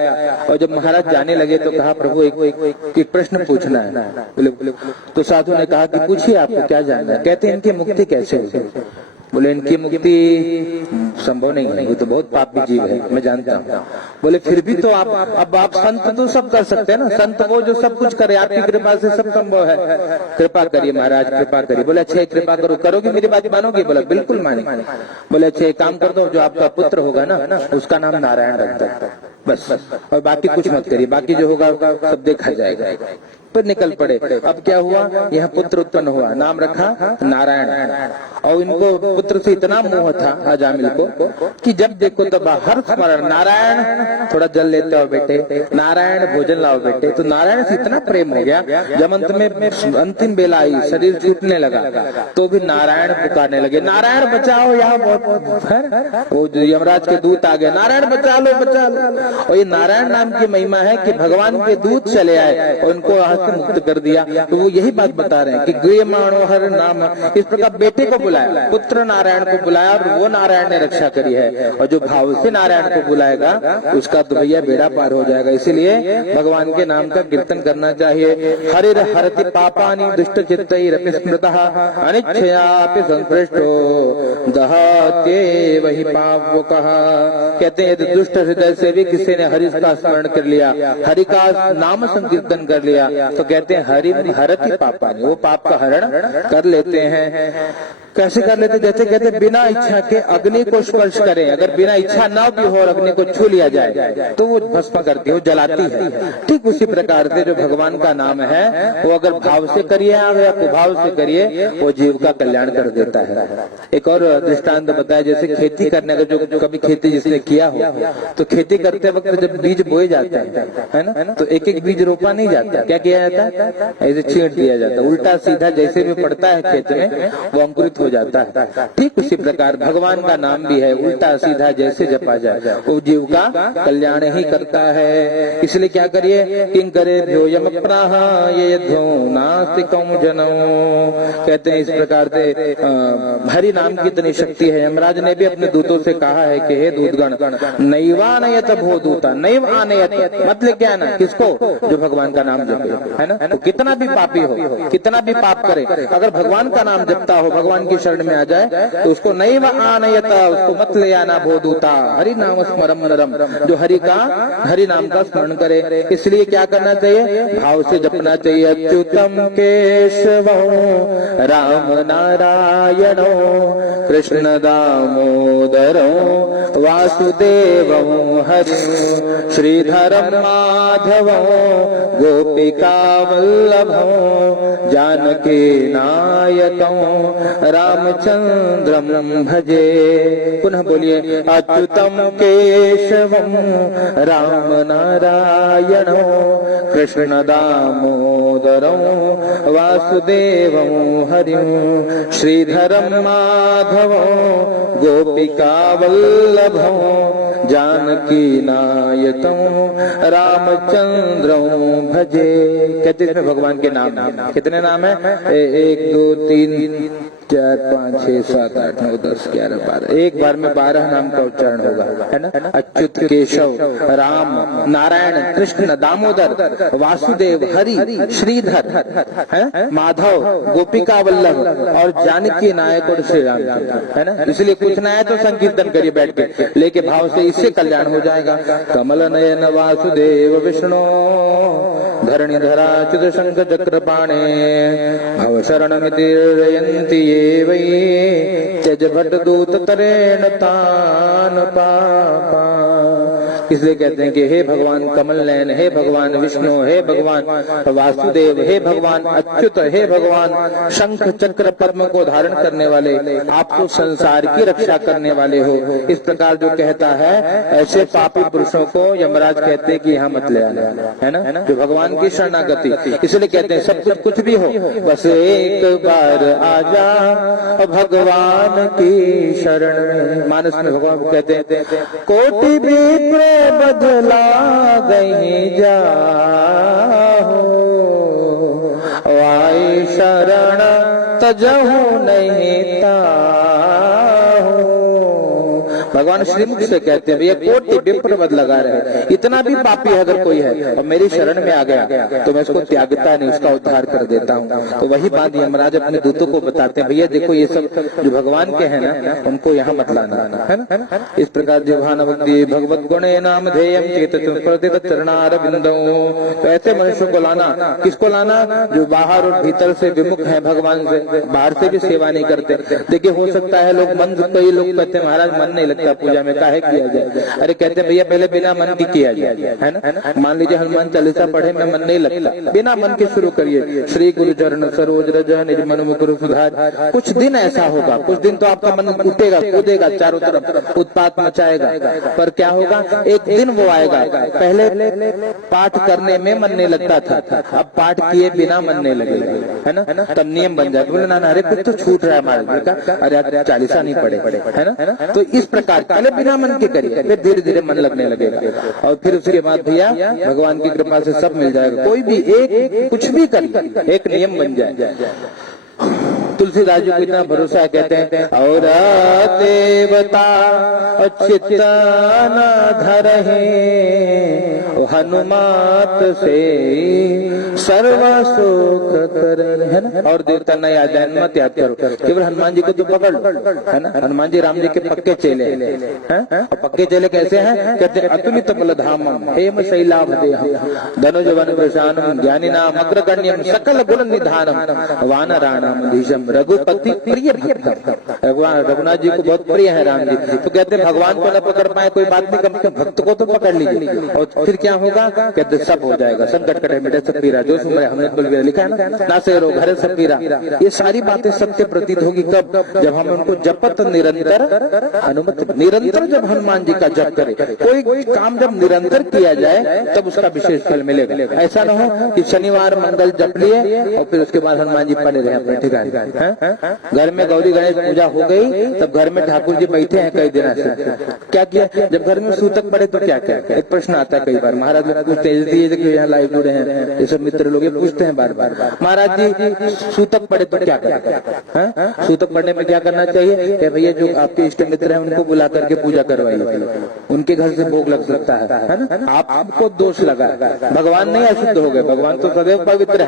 और जब महाराज जाने लगे तो कहा प्रभु एक प्रश्न पूछना है। तो साधु ने कहा कि पूछिए, आपको क्या जानना है? कहते हैं इनकी मुक्ति कैसे होगी? बोले इनकी मुक्ति संभव नहीं है, वो तो बहुत पापी जीव है, मैं जानता हूँ। बोले फिर भी तो आप संत तो सब कर सकते हैं ना, संत वो जो सब कुछ करे, आपकी कृपा से सब संभव है, कृपा करिए महाराज कृपा करिए। बोले अच्छा कृपा करो, करोगे मेरी बात मानोगे? बोला बिल्कुल मानेंगे। बोले अच्छा एक काम कर दो, जो आपका पुत्र होगा ना उसका नाम नारायण रख दो बस, और बाकी कुछ मत करिए, बाकी जो होगा सब देखा जाएगा। फिर निकल पड़े। अब क्या हुआ, यह पुत्र उत्पन्न हुआ, नाम रखा नारायण। और इनको पुत्र से इतना मोह था अजामिल को कि जब देखो तब हर स्मरण नारायण, थोड़ा जल लेते हो बेटे, नारायण भोजन लाओ बेटे। तो नारायण से इतना प्रेम हो गया, जब अंत में अंतिम बेला आई, शरीर छूटने लगा, तो भी नारायण पुकारने लगे, नारायण बचाओ, यहाँ बहुत वो यमराज के दूत आ गए, नारायण बचा लो बचा लो। और ये नारायण नाम की महिमा है कि भगवान के दूत चले आए और उनको से मुक्त कर दिया। तो वो यही बात बता रहे हैं कि गृह मानो हर नाम, इस प्रकार बेटे को बुलाया, पुत्र नारायण को बुलाया और वो नारायण ने रक्षा करी है। और जो भाव से नारायण को बुलाएगा उसका तो भैया बेड़ा पार हो जाएगा। इसीलिए भगवान के नाम का कीर्तन करना चाहिए। हरिर हरति पापानि दुष्ट चित्तैरपि स्मृतः अनिच्छयापि संपृष्टो दहते वही पावकः। कहते हैं दुष्ट हृदय से भी किसी ने हरि का स्मरण कर लिया, हरि का नाम संकीर्तन कर लिया, तो कहते हैं हरि हरति पापानि, वो पाप का हरण कर लेते हैं। कैसे कर लेते? जैसे कहते बिना इच्छा के अग्नि को स्पर्श करें, अगर बिना इच्छा ना भी हो और अग्नि को छू लिया जाए तो वो भस्म करती है, वो जलाती है। ठीक उसी प्रकार से जो भगवान का नाम है वो अगर भाव से करिए या कुभाव से करिए, वो जीव का कल्याण कर देता है। एक और दृष्टांत बताया, जैसे खेती करने का, जो कभी खेती जिसने किया हो, तो खेती करते वक्त जब बीज बोए जाते हैं, है ना, तो एक एक बीज रोपा नहीं जाता, क्या किया जाता है? ऐसे छींट दिया जाता है, उल्टा सीधा जैसे भी पड़ता है खेत में वो अंकुरित हो जाता है। ठीक उसी प्रकार भगवान का नाम भी है, उल्टा सीधा जैसे जपा जाए वो जीव का कल्याण ही करता है। इसलिए क्या करिए, किंग करे भ्योयम प्राह ये नास्तिकम जनो। कहते हैं इस प्रकार से हरि नाम की इतनी शक्ति है। यमराज ने भी अपने दूतों से कहा है कि हे दूतगण, नैवानयत भो दूता, नैव आनयत, मतलब क्या है ना, किसको? जो भगवान का नाम जपे, है ना। तो कितना भी पापी हो, कितना भी पाप करे, अगर भगवान का नाम जपता हो, भगवान की शरण में आ जाए, तो उसको नैव आनयत, उसको मत ले आना भो दूता। हरि नाम स्मरम नरम, जो हरि नाम का स्मरण करे। इसलिए क्या करना चाहिए? भाव से जपना चाहिए। अच्युतम केशवो राम नारायणो कृष्ण दामोदरो वासुदेवं हरि श्रीधरं माधवं गोपिका वल्लभं जानकी नायकं रामचंद्रं भजे। पुनः बोलिए, अच्युतम केशवं राम नारायणो कृष्ण दामोदरं वासुदेवं हरिं श्रीधरं माधवं गोपिका वल्लभं जानकी नायकं रामचंद्रं भजे। कहते इसमें भगवान के नाम है। कितने नाम है? 1 2 3 4 5 6 7 8 9 10 11 12, एक बार में 12 नाम का उच्चारण होगा, है ना। अच्युत केशव राम नारायण कृष्ण दामोदर वासुदेव हरि श्रीधर है माधव गोपिका वल्लभ और जानकी नायक और श्री राम, है ना। इसलिए कुछ ना है तो संकीर्तन करिए बैठ के, लेके भाव से, इससे कल्याण हो जाएगा। कमल नयन वासुदेव विष्णु धरणिधरा च्युत शंख चक्रपाणे भव शरणमितिर्यन्ति ये वै त्यज भट दूत तरेण तान पापा। इसलिए कहते हैं कि हे भगवान कमल नयन, हे भगवान विष्णु, हे भगवान वासुदेव, हे भगवान अच्युत, हे भगवान शंख चक्र पद्म को धारण करने वाले, आप तो संसार की रक्षा करने वाले हो। इस प्रकार जो कहता है, ऐसे पापी पुरुषों को यमराज कहते हैं कि यहाँ मत ले आना, है ना, जो भगवान की शरणागति। इसलिए कहते हैं सब कुछ भी हो, बस एक बार आजा भगवान की शरण में। मानस में भगवान को कहते हैं, कोटि भी बदला गई जाओ वाई शरण तजहु नहीं ताहो। भगवान श्रीमुख से कहते हैं भैया कोटि विप्रवद लगा रहे, इतना भी पापी अगर कोई है और मेरी शरण में आ गया तो मैं उसको त्यागता नहीं, उसका उद्धार कर देता हूँ। तो वही बात यमराज अपने दूतों को बताते हैं, भैया देखो ये सब जो भगवान के हैं ना उनको यहाँ मत लाना, है ना। इस प्रकार जिह्वानवद्ये भगवत गुणे नाम ध्येयम चेत चरणारविंदो, तो ऐसे मनुष्यों को लाना। किसको लाना? जो बाहर और भीतर से विमुख है भगवान से, बाहर से भी सेवा नहीं करते। देखिए हो सकता है लोग मन, कई लोग कहते हैं महाराज मन नहीं लगता पूजा में, काहे किया जाए? अरे कहते हैं भैया पहले बिना मन की किया जाए, है ना। मान लीजिए हनुमान चालीसा पढ़े में मन नहीं लगता, बिना मन के शुरू करिए। श्री गुरु चरण सरोज रज निज मन मुकुर सुधार। कुछ दिन ऐसा होगा, कुछ दिन तो आपका मन उठेगा कूदेगा, चारों तरफ उत्पात मचाएगा, पर क्या होगा एक दिन वो आएगा, पहले पाठ करने में मन नहीं लगता था, अब पाठ किए बिना मन नहीं लगेगा, है ना। तब नियम बन जाए, बोले ना अरे कुछ तो छूट रहा है हमारे, अरे आज चालीसा नहीं पढ़े, है ना। तो इस प्रकार पहले बिना मन के करिए, फिर धीरे धीरे मन लगने लगेगा, और फिर उसके बाद भैया भगवान की कृपा से सब मिल जाएगा। कोई भी एक कुछ भी करिए, एक नियम बन जाए। तुलसीदास जी को इतना भरोसा है, कहते हैं और देवता चित्तन धरहे हनुमात से सर्व सुख करें, है ना। और देवता न याद मत याद करो, केवल हनुमान जी को तो पकड़ लो, है ना। हनुमान जी राम जी के पक्के चेले हैं, और पक्के चेले कैसे हैं? कहते हैं अतुलित बलधामम हेम शैलाभ धनुज वन प्रशानम ज्ञानिनाम अग्रगण्यम सकल गुण निधानम वानराणाम धीशम रघुपति प्रिय भक्त। भगवान रघुनाथ जी को बहुत प्रिय है राम जी, तो कहते हैं भगवान को न पकड़ पाए कोई बात नहीं, कम से कम भक्त को तो पकड़ लीजिए, और फिर क्या होगा? कहते सब हो जाएगा। संकट कटे मिटे सब पीरा, जो सुन हमने बलवीरा लिखा है ना, ना से रो घरे सब पीरा। ये सारी बातें सत्य प्रतीत होगी कब? जब हम उनको जपत निरंतर अनुमति, निरंतर जब हनुमान जी का जप करें, कोई काम जब निरंतर किया जाए तब उसका विशेष फल मिलेगा। ऐसा ना हो कि शनिवार मंगल जप लिए और फिर उसके बाद हनुमान जी पड़े रहे अपने ठिकाने। घर में गौरी गणेश पूजा हो गई, तब घर में ठाकुर जी बैठे हैं कई दिन से, क्या किया? जब घर में सूतक पड़े तो क्या क्या? एक प्रश्न आता है कई बार, महाराज लोग पूछते हैं, यहाँ लाइव जुड़े हैं ये सब मित्र लोग पूछते हैं बार बार, महाराज जी सूतक पड़े तो क्या करें? सूतक पड़ने में क्या करना चाहिए? भैया जो आपके इष्ट मित्र हैं उनको बुला करके पूजा करवाइए, उनके घर से भोग लग सकता है ना। आपको दोष लगा, भगवान नहीं अशुद्ध हो गए, भगवान तो सदैव पवित्र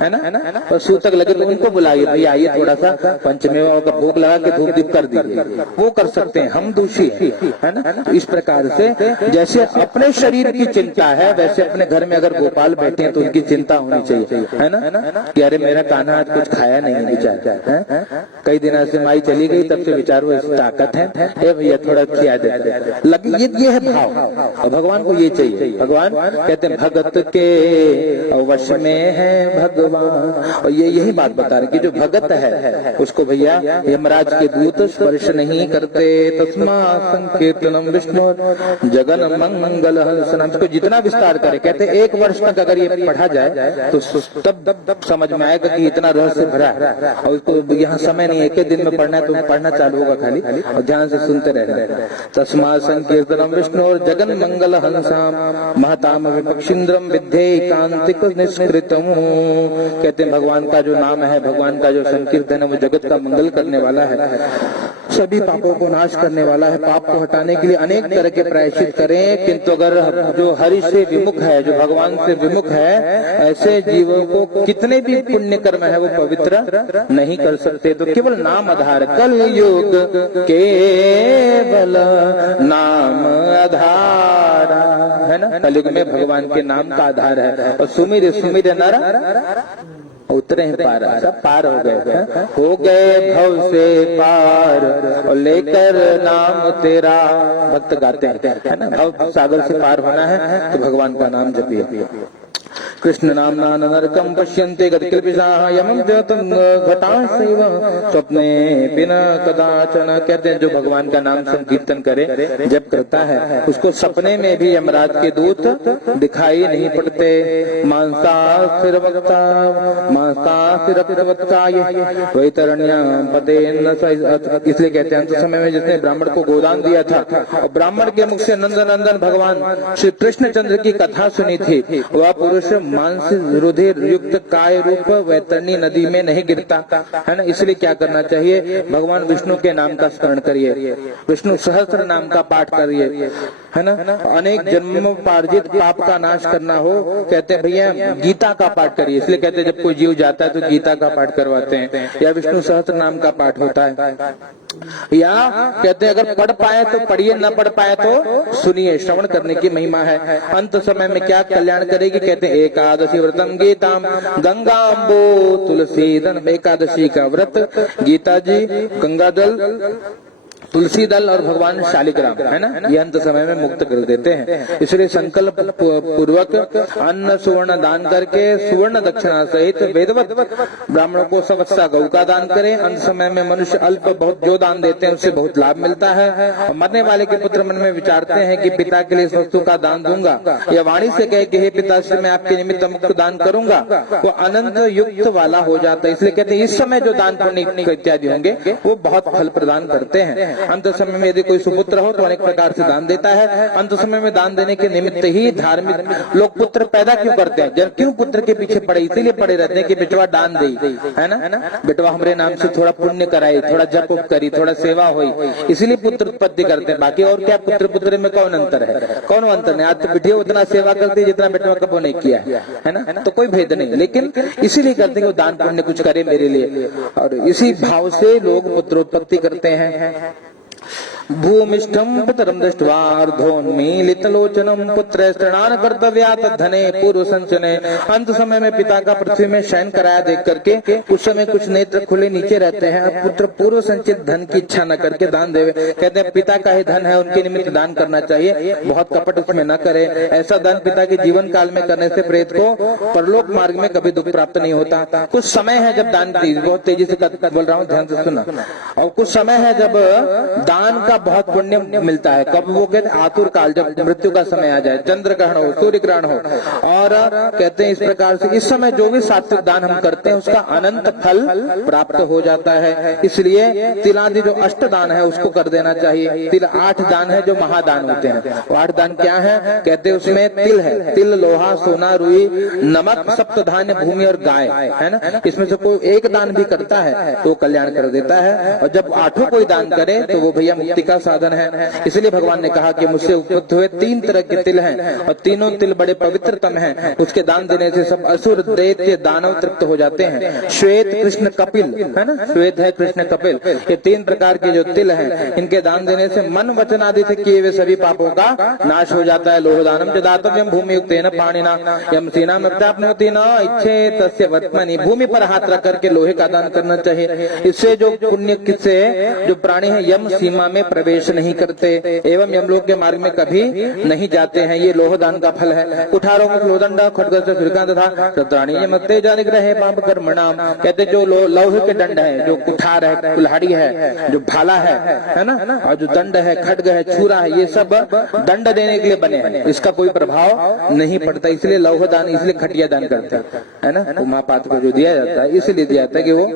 है ना। और सूतक लगे तो उनको बुलाइए, भैया आइए थोड़ा सा पंचमेवा का भोग लगा के धूप दीप कर दीजिए, वो कर सकते हैं, हम दोषी है ना। तो इस प्रकार से जैसे अपने शरीर की चिंता है वैसे अपने घर में अगर गोपाल बैठे हैं तो उनकी चिंता होनी चाहिए, है ना। कि अरे मेरा कान्हा आज कुछ खाया नहीं विचार, कई दिनों से माई चली गई तब से विचारो ऐसी ताकत है भैया थोड़ा खिया देते लगे, ये है भाव। और भगवान को ये चाहिए, भगवान कहते हैं भगत के वश में है भगवान, और यही बात बता रहे कि जो भगत है उसको भैया यमराज के दूत स्पर्श नहीं करते। तस्मा संकीर्तनम विष्णु जगन मंगल हंसनम, इसको जितना विस्तार करे, कहते 1 वर्ष तक अगर ये पढ़ा जाए तो तब समझ में आएगा कि इतना रहस्य भरा है। और उसको यहाँ समय नहीं, एक दिन में पढ़ना है तो पढ़ना चालू होगा खाली, और ध्यान से सुनते रहना। तस्मा संकीर्तनम विष्णु और जगन मंगल हंसाम महताम विपक्षिंद्रम विद्धे कांतिक निष्कृतम, कहते हैं भगवान का जो नाम है, भगवान का जो संकीर्तन है वो जगत का मंगल करने वाला है, सभी पापों को नाश करने वाला है। पाप को हटाने के लिए अनेक तरह के प्रायश्चित करें, किंतु अगर जो हरि से विमुख है, जो भगवान से विमुख है, ऐसे जीवों को कितने भी पुण्य कर्म है वो पवित्र नहीं कर सकते। तो केवल नाम आधार, कल युग केवल नाम आधार, है ना। कलयुग में भगवान के नाम का आधार है, और सुमिर सुमिर नर उतरे हैं पार, सब पार हो गए भव से पार, और लेकर नाम तेरा भक्त गाते हैं, है ना। भव सागर से पार होना है तो भगवान का नाम जपिए। कृष्ण नामना नरकम पश्यन्ते गतिकल्पिशाः यमं द्योतं घटांशैव स्वप्ने बिना कदाचन, कहते हैं जो भगवान का नाम संकीर्तन करे, जब करता है उसको सपने में भी यमराज के दूत दिखाई नहीं पड़ते। मांसा स्थिर वक्ता मांसा स्थिर वक्ता वैतरण्याम पदे, इसलिए कहते हैं अंत समय में जिसने ब्राह्मण को गोदान दिया था और ब्राह्मण के मुख से नंदन नंदन भगवान श्री कृष्ण चंद्र की कथा सुनी थी, वह पुरुष मांस रुधिर युक्त काय रूप वैतरणी नदी में नहीं गिरता, है ना। इसलिए क्या करना चाहिए, भगवान विष्णु के नाम का स्मरण करिए, विष्णु सहस्त्र नाम का पाठ करिए, है ना। अनेक जन्मों पार्जित पाप का नाश करना हो, कहते हैं भैया गीता का पाठ करिए। इसलिए कहते हैं जब कोई जीव जाता है तो गीता का पाठ करवाते हैं, या विष्णु सहस्त्र नाम का पाठ होता है, या कहते हैं अगर पढ़ पाए तो पढ़िए, न पढ़ पाए तो सुनिए। श्रवण करने की महिमा है। अंत समय में क्या कल्याण करेगी, कहते हैं एकादशी व्रतम गीताम गंगाम्बो तुलसी दल। एकादशी का व्रत गीता जी, गंगा जल, तुलसी दल और भगवान शालिग्राम, है ना, ये अंत समय में मुक्त कर देते हैं। इसलिए संकल्प पूर्वक अन्न सुवर्ण दान करके सुवर्ण दक्षिणा सहित वेदवत ब्राह्मणों को सवत्सा गौ का दान करें। अंत समय में मनुष्य अल्प बहुत जो दान देते हैं उससे बहुत लाभ मिलता है। और मरने वाले के पुत्र मन में विचारते हैं कि पिता के लिए इस वस्तु का दान दूंगा, या वाणी से कहे कि हे पिताश्री मैं आपके निमित्त मुक्त दान करूंगा, वो अनंत युक्त वाला हो जाता है। इसलिए कहते हैं इस समय जो दान पुण्य इत्यादि होंगे वो बहुत फल प्रदान करते हैं। अंत समय में यदि कोई सुपुत्र हो तो अनेक प्रकार से दान देता है। अंत समय में दान देने के निमित्त ही धार्मिक लोग पुत्र पैदा क्यों करते हैं, जब क्यों पुत्र के पीछे पड़े, इसीलिए पड़े रहते हैं कि बेटवा दान दे, है ना, बेटवा हमारे नाम से थोड़ा पुण्य कराए, थोड़ा जप करी, थोड़ा सेवा हुई, इसीलिए पुत्र उत्पत्ति करते हैं। बाकी और क्या, पुत्र पुत्र में कौन अंतर है, कौन अंतर नहीं। आज तो बेटिया उतना सेवा करती है जितना बेटवा कबो नहीं किया है ना, तो कोई भेद नहीं, लेकिन इसीलिए करते हैं कि दान पुण्य कुछ करे मेरे लिए, और इसी भाव से लोग पुत्र उत्पत्ति करते हैं। भूमिष्ठम पितरम दृष्ट्वार्धोन्मीलितलोचनम पुत्र स्त्रणान कर्तव्यात धने पूर्व संचने। अंत समय में पिता का पृथ्वी में शयन कराया देख करके उस समय कुछ नेत्र खुले नीचे रहते हैं, पुत्र पूर्व संचित धन की इच्छा न करके दान देवे। कहते हैं पिता का ही धन है, उनके निमित्त दान करना चाहिए, बहुत कपट उसमें न करे। ऐसा दान पिता के जीवन काल में करने से प्रेत को परलोक मार्ग में कभी दुख प्राप्त नहीं होता। कुछ समय है जब दान की, बहुत तेजी से बोल रहा हूँ, ध्यान से सुना, और कुछ समय है जब दान का बहुत पुण्य मिलता है। कब, वो कहते हैं आतुर काल, जब मृत्यु का समय आ जाए, चंद्र ग्रहण हो, सूर्य ग्रहण हो, और कहते हैं इस प्रकार से इस समय जो भी सात्विक दान हम करते हैं उसका अनंत फल प्राप्त हो जाता है। इसलिए तिलादि जो अष्ट दान है उसको कर देना चाहिए। तिल 8 दान है जो महादान होते हैं। वो 8 दान क्या है, कहते हैं उसमें तिल है, तिल, लोहा, सोना, रुई, नमक, सप्त धान्य, भूमि और गाय, है ना। इसमें से कोई एक दान भी करता है तो कल्याण कर देता है, और जब 8 कोई दान करे तो वो भैया मुक्ति का साधन है। इसलिए भगवान ने कहा कि मुझसे उपलब्ध हुए 3 तरह के तिल हैं, और तीनों तिल बड़े पवित्रतम हैं। उसके दान देने से सब असुर दैत्य दानव तृप्त हो जाते हैं। श्वेत, कृष्ण, कपिल, है ना, श्वेत है, कृष्ण, कपिल, ये 3 प्रकार के जो तिल हैं, इनके दान देने से मन वचन आदि से किए हुए सभी पापों का नाश हो जाता है। लोह दानम च दातव्यम भूमि युक्तेन पाणिना यम सीनाम अप्राप्नोति न इच्छेत तस्य वर्त्मनि। भूमि पर हाथ रख करके लोहे का दान करना चाहिए। इससे जो पुण्य किससे जो प्राणी है यम सीमा में प्रवेश नहीं करते एवं यमलोक के मार्ग में कभी नहीं जाते हैं। ये लोह दान का फल है। कुठारों में लोदंडा खड्ग से फिरका तथा रत्राणी मत्ते जानिग्रहे पाप कर्मणाम। कहते जो लौह के दंड है, जो कुठार है, कुल्हाड़ी है, जो भाला है ना, और जो दंड है, खड्ग है, छुरा है, ये सब दंड देने के लिए बने हैं, इसका कोई प्रभाव नहीं पड़ता। इसलिए लौह दान, इसलिए खटिया दान करते हैं, है ना। उमापात को जो दिया जाता है इसलिए दिया जाता है कि वो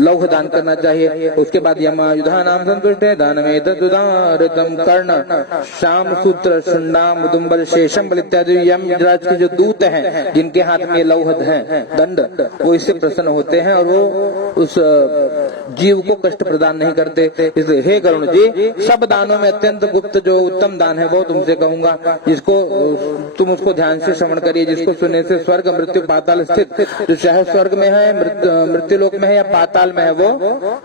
लौह दान करना चाहिए। उसके बाद यमायुधा नाम संतुष्ट है दान में तदुदारतम कर्ण श्याम सूत्र शुंडाम उदुम्बर शेषम बल इत्यादि यमराज के जो दूत हैं जिनके हाथ में लौह है दंड, वो इससे प्रसन्न होते हैं और वो उस जीव को कष्ट प्रदान नहीं करते। इसलिए हे गरुण जी, सब दानों में अत्यंत गुप्त जो उत्तम दान है वो तुमसे कहूंगा, जिसको तुम उसको ध्यान से श्रवण करिए, जिसको सुनने से स्वर्ग मृत्यु पाताल स्थित जो चाहे स्वर्ग में है, मृत्यु लोक में है या पाताल में है, वो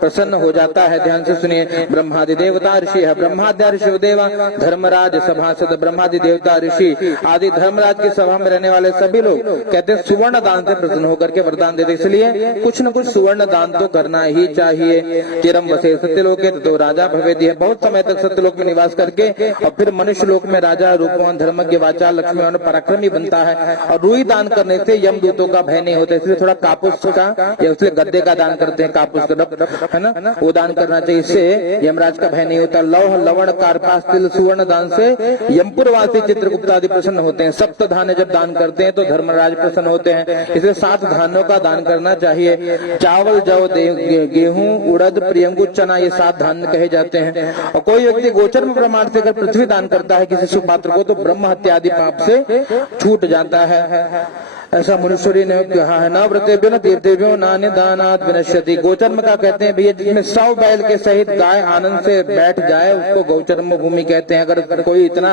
प्रसन्न हो जाता है। ध्यान से सुनिए। ब्रह्मादि देवता ऋषि है, ब्रह्माद्या ऋषि देवा धर्मराज सभासद। ब्रह्मादि देवता ऋषि आदि धर्मराज की सभा में रहने वाले सभी लोग कहते हैं सुवर्ण दान से प्रसन्न होकर के वरदान देते। इसलिए कुछ न कुछ सुवर्ण दान तो करना ही चाहिए। चिरम वसे सत्यलोक तो राजा भवेदी है, बहुत समय तक सत्यलोक में निवास करके और फिर मनुष्य लोक में राजा रूपवान धर्मज्ञ वाचा लक्ष्मीवान पराक्रमी बनता है। और रुई दान करने से यमदूतों का भय नहीं होता। इसलिए थोड़ा कापूस का या उसलिए गद्दे का दान करते हैं, कापूस का है ना, वो दान करना चाहिए। इससे यमराज यमराज का भय नहीं होता। लौह लवण कार्पास तिल सुवर्ण दान से यमपुरवासी चित्रगुप्त आदि प्रसन्न होते हैं। सप्त धान्य जब दान करते हैं तो धर्मराज प्रसन्न होते हैं, इसलिए 7 धान्यों का दान करना चाहिए। चावल, जौ, गेहूं, उड़द, प्रियंगु, चना, ये 7 धान्य कहे जाते हैं। और कोई व्यक्ति गोचर में प्रमाण से अगर पृथ्वी दान करता है किसी सुपात्र को तो ब्रह्म हत्या आदि पाप से छूट जाता है, ऐसा मनुष्य ने कहा है। न व्रतेभ्यो न तीर्थेभ्यो नान्य दानात् विनश्यति। गोचर्म का कहते हैं भैया जिसमें 100 बैल के सहित गाय आनंद से बैठ जाए उसको गौचर्म भूमि कहते हैं। अगर कोई इतना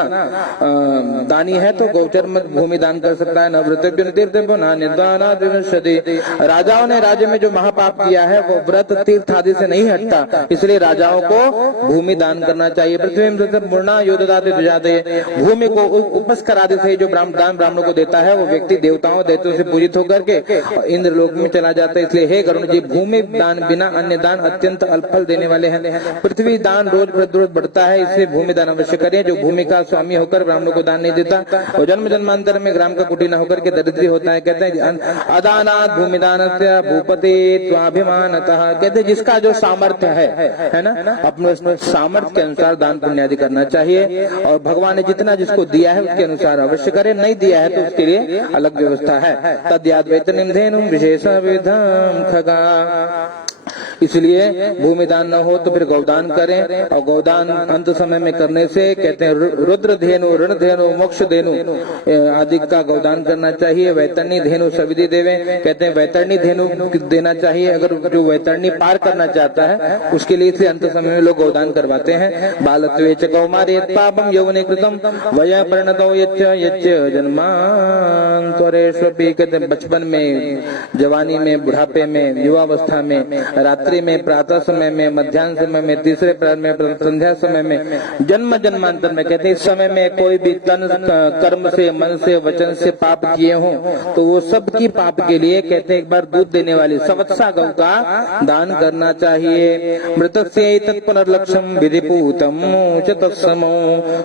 दानी है तो गौचर्म भूमि दान कर सकता है। न व्रतेभ्यो न तीर्थेभ्यो नान्य दानात् विनश्यति। राजाओं ने राज्य में जो महापाप किया है वो व्रत तीर्थ आदि से नहीं हटता, इसलिए राजाओं को भूमि दान करना चाहिए। पृथ्वी मूर्णा योददाते दुजाते। भूमि को उपस्कर आदि से जो दान ब्राह्मणों को देता है वो व्यक्ति देवताओं दैत्यों से पूजित होकर के इंद्र लोक में चला जाता है। इसलिए हे गरुण जी, भूमि दान बिना अन्य दान अत्यंत अल्प फल देने वाले हैं। पृथ्वी दान रोज रोज बढ़ता है, इसलिए भूमि दान अवश्य करें। जो भूमि का स्वामी होकर ब्राह्मणों को दान नहीं देता और जन्म जन्मांतर में ग्राम का कुटी न होकर के दरिद्री होता है। कहते हैं अदानात् भूमिदानस्य भूपते त्वाभिमानतः। कहते हैं जिसका जो सामर्थ्य है ना, अपने सामर्थ्य के अनुसार दान पुण्य आदि करना चाहिए और भगवान ने जितना जिसको दिया है उसके अनुसार अवश्य करें। नहीं दिया है तो उसके लिए अलग व्यवस्था है। तद्याद वेतनिम धेनु विशेष विधम खगा। इसलिए भूमि दान न हो तो फिर गौदान करें और गौदान अंत समय में करने से कहते हैं रुद्र धेनु, ऋण धेनु, मोक्ष धेनु आदि का गौदान करना चाहिए। वैतरणी धेनु सविधि देवे। कहते हैं वैतरणी धेनु देना चाहिए अगर जो वैतरणी पार करना चाहता है उसके लिए, इसलिए अंत समय में लोग गौदान करवाते हैं। बालत्वे च कौमारे पापम यौवने कृतम वय परिणतो यच्च जन्मान्तरेष्वपि। कहते हैं बचपन में, जवानी में, बुढ़ापे में, युवावस्था में, रात्रि में, प्रातः समय में, मध्याह्न समय में, तीसरे प्रहर में, संध्या समय में, जन्म जन्मांतर में। कहते हैं इस समय में कोई भी तन कर्म से, मन से, वचन से पाप किए हो तो वो सब की पाप के लिए कहते हैं एक बार दूध देने वाली सवत्सा गौ का दान करना चाहिए। मृतस्य तत्पुनर्लक्ष्यम विधिपूतम च तत्समो।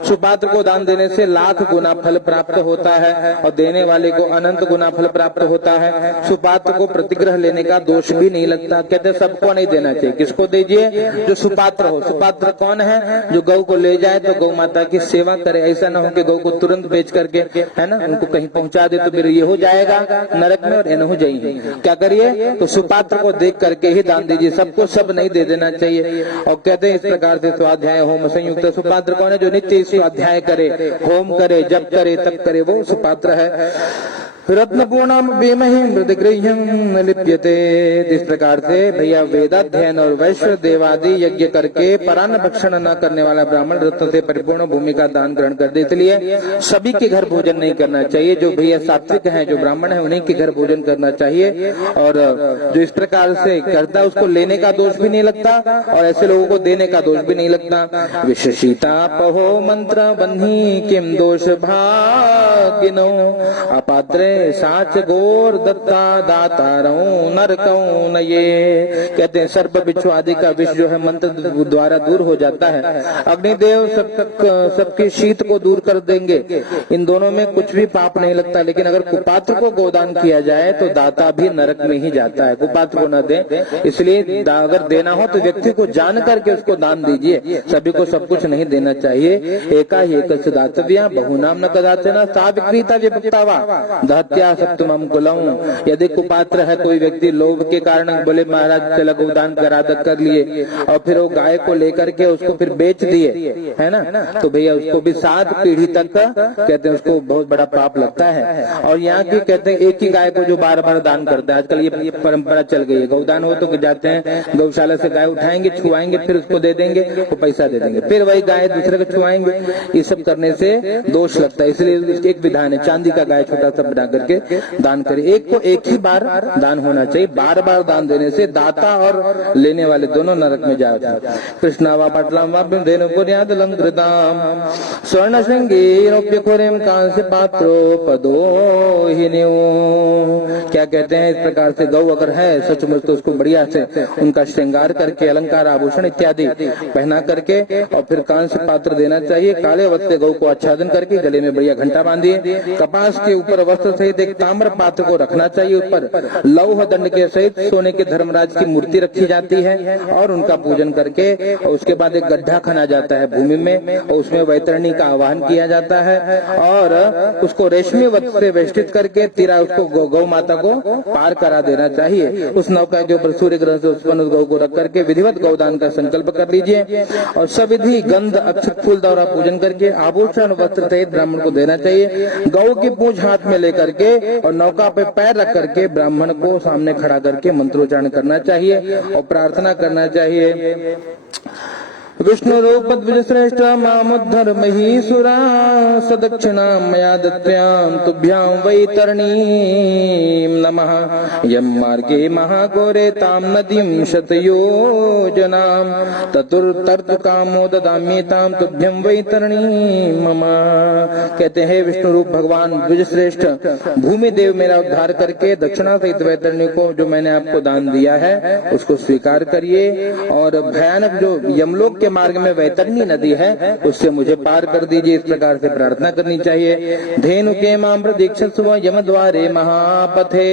सुपात्र को दान देने से लाख गुना फल प्राप्त होता है और देने वाले को अनंत गुना फल प्राप्त होता है। सुपात्र को प्रतिग्रह लेने का दोष भी नहीं लगता। कहते सबको नहीं देना चाहिए। किसको दीजिए? जो सुपात्र हो। सुपात्र कौन है? जो गौ को ले जाए तो गौ माता की सेवा करे। ऐसा ना हो कि गौ को तुरंत बेच करके है ना उनको कहीं पहुंचा दे तो फिर ये हो जाएगा नरक में और ये न हो जाएंगे। क्या करिए? तो सुपात्र को देख करके ही दान दीजिए। सबको सब नहीं दे देना चाहिए। और कहते हैं इस प्रकार से स्वाध्याय होम संयुक्त। सुपात्र कौन है? जो नित्य स्वाध्याय करे, होम करे, जप करे, तप करे, वो सुपात्र है। रत्नपूर्णम बेमहि मृदगृह्यं लिप्यते। इस प्रकार से भैया वेदाध्ययन और वैश्व देवादि यज्ञ करके परान्न भक्षण न करने वाला ब्राह्मण रत्न से परिपूर्ण भूमि का दान ग्रहण कर दे। इसलिए सभी के घर भोजन नहीं करना चाहिए। जो भैया सात्विक हैं, जो ब्राह्मण है, उन्हीं के घर भोजन करना चाहिए। और जो इस प्रकार से करता है उसको लेने का दोष भी नहीं लगता और ऐसे लोगों को देने का दोष भी नहीं लगता। विशेषिता पहो मंत्र बन्ही किम दोष भागिनो अपात्रे साच गोर दत्ता दातारों नरकों न। ये कहते हैं सर्प बिच्छू आदि का विष जो है मंत्र द्वारा दूर हो जाता है। अग्निदेव सबके शीत को दूर कर देंगे। इन दोनों में कुछ भी पाप नहीं लगता। लेकिन अगर कुपात्र को गोदान किया जाए तो दाता भी नरक में ही जाता है। कुपात्र को न दे। इसलिए अगर देना हो तो व्यक्ति को जान करके उसको दान दीजिए। सभी को सब कुछ नहीं देना चाहिए। एका ही एक दातव्या बहुनाम न कदाचन सा विक्रीता विभक्तावा दहत्या सप्तमम कुलम। यदि कुपात्र है कोई व्यक्ति लोभ के कारण बोले महाराज चला गोदान करा कर लिए और फिर वो गाय को लेकर के उसको फिर बेच दिए है ना, तो भैया उसको भी 7 पीढ़ी तक कहते हैं उसको बहुत बड़ा पाप लगता है। और यहाँ की कहते हैं एक ही गाय को जो बार बार दान करता है, आजकल ये परंपरा चल गई है। गौदान हो तो जाते हैं गौशाला से गाय उठाएंगे, छुआएंगे, फिर उसको दे देंगे, वो पैसा दे देंगे, फिर वही गाय दूसरे को छुआएंगे। ये सब करने से दोष लगता है। इसलिए एक विधान है, चांदी का गाय छोटा सा बना करके दान करे। एक को एक ही बार दान होना चाहिए। बार बार दान देने से दाता और लेने वाले दोनों नरक में जाते हैं। कृष्णावा पटलम धेनु पुर्याद लंकृताम स्वर्ण श्रृंगी खोरेम कांस्य पात्रो पदो हिन्यू। क्या कहते हैं? इस प्रकार से गौ अगर है सचमुच तो उसको बढ़िया से उनका श्रृंगार करके अलंकार आभूषण इत्यादि पहना करके और फिर कांस्य पात्र देना चाहिए। काले वस्त्र गौ को आच्छादन करके गले में बढ़िया घंटा बांधिए। कपास के ऊपर वस्त्र सहित एक ताम्र पात्र को रखना चाहिए। उस पर लौह दंड के सहित सोने के धर्मराज की मूर्ति रखी जाती है और उनका पूजन करके उसके बाद एक गड्ढा खना जाता है भूमि में और उसमें वैतरणी का आवाहन किया जाता है और उसको रेशमी वस्त्र से वेष्टित करके तीरा उसको गौ माता को पार करा देना चाहिए। उस नौका के ऊपर सूर्य ग्रह से उत्पन्न गौ को रख करके विधिवत गौदान का संकल्प कर लीजिए और सविधि गंध अक्षत फूल द्वारा पूजन करके आभूषण वस्त्र सहित ब्राह्मण को देना चाहिए। गौ की पूंछ हाथ में लेकर के और नौका पे पैर रख करके ब्राह्मण को सामने खड़ा करके मंत्रोच्चारण करना चाहिए और प्रार्थना करना चाहिए। विष्णु रूप द्विज श्रेष्ठ मामुद्धर महीसुरा सदक्षिणा मया दत्त्यां तुभ्यां वैतरणीं नमः। यं मार्गे महाघोरे तां नदीं शतयोजनां ततुर्तर्त कामो ददाम्येतां तुभ्यं वैतरणीं मम। कहते हैं विष्णु रूप भगवान द्विज श्रेष्ठ भूमि देव मेरा उद्धार करके दक्षिणा सहित वैतरणी को जो मैंने आपको दान दिया है उसको स्वीकार करिए और भयानक जो यमलोक के मार्ग में वैतरणी नदी है उससे मुझे पार कर दीजिए। इस प्रकार से प्रार्थना करनी चाहिए। धेनु के माम प्रदीक्षस्व यम द्वारे महापथे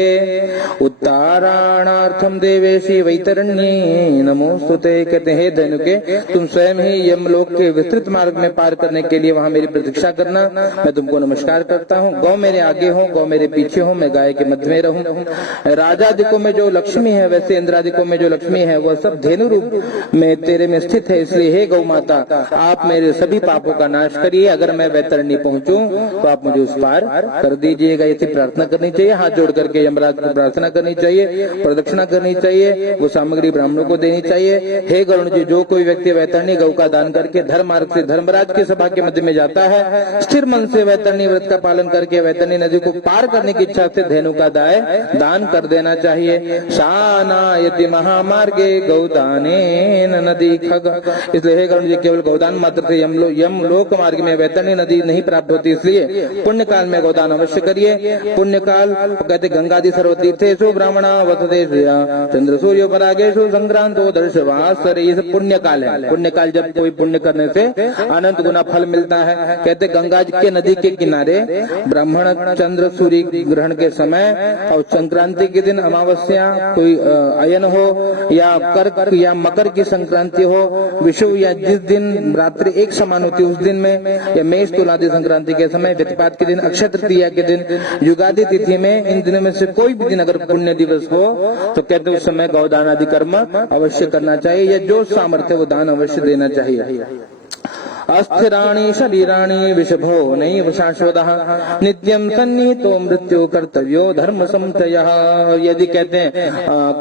उत्तारणार्थम देवेशी वैतरणी नमोस्तुते। कहते हैं धेनु के तुम स्वयं ही यमलोक के विस्तृत मार्ग में पार करने के लिए वहाँ मेरी प्रतीक्षा करना। मैं तुमको नमस्कार करता हूँ। गौ मेरे आगे हो, गौ मेरे पीछे हो, मैं गाय के मध्य में रहूं। राजादिकों में जो लक्ष्मी है वैसे इंद्रादिकों में जो लक्ष्मी है वह सब धेनु रूप में तेरे में स्थित है। इसलिए हे गौ माता आप मेरे सभी पापों का नाश करिए। अगर मैं वैतरणी पहुंचूं तो आप मुझे उस पार कर दीजिएगा। ऐसी प्रार्थना करनी चाहिए। हाथ जोड़ करके यमराज को प्रार्थना करनी चाहिए, प्रदक्षिणा करनी चाहिए, वो सामग्री ब्राह्मणों को देनी चाहिए। हे गरुण जी जो कोई व्यक्ति वैतरणी गौ का दान करके धर्म मार्ग से धर्मराज की सभा के मध्य में जाता है, स्थिर मन से वैतरणी व्रत का पालन करके वैतरणी नदी को पार करने की इच्छा से धेनु का दान कर देना चाहिए। शानायति महामार्गे गौदाने नदी खग। इसलिए हे गरुण जी केवल गौदान मात्र से यमलोक मार्ग में वैतरणी नदी नहीं प्राप्त होती। इसलिए पुण्य काल में गौदान अवश्य करिए। पुण्य काल कहते गंगादि सर्वतीर्थेषु ब्राह्मणा वसते चंद्र सूर्य परागेषु संक्रांतो दर्शवासरे। ये पुण्य काल है। पुण्य काल जब कोई पुण्य करने से अनंत गुना फल मिलता है। कहते गंगा के नदी के किनारे ब्राह्मण चंद्र सूर्य ग्रहण के समय और संक्रांति के दिन अमावस्या कोई अयन हो या कर्क या मकर की संक्रांति हो, विषु या जिस दिन रात्रि एक समान होती है उस दिन में, या मेष तुलादि संक्रांति के समय, व्यतिपात के दिन, अक्षय तृतीया के दिन, युगादि तिथि में, इन दिनों में से कोई भी दिन अगर पुण्य दिवस हो तो कहते उस समय गौदान आदि कर्म अवश्य करना चाहिए या जो सामर्थ्य वो दान अवश्य देना चाहिए। अस्थिराणि शरीराणि विषभो नैव शाश्वतः नित्यं सन्निहितो मृत्यु कर्तव्यो धर्म संशयः। यदि कहते हैं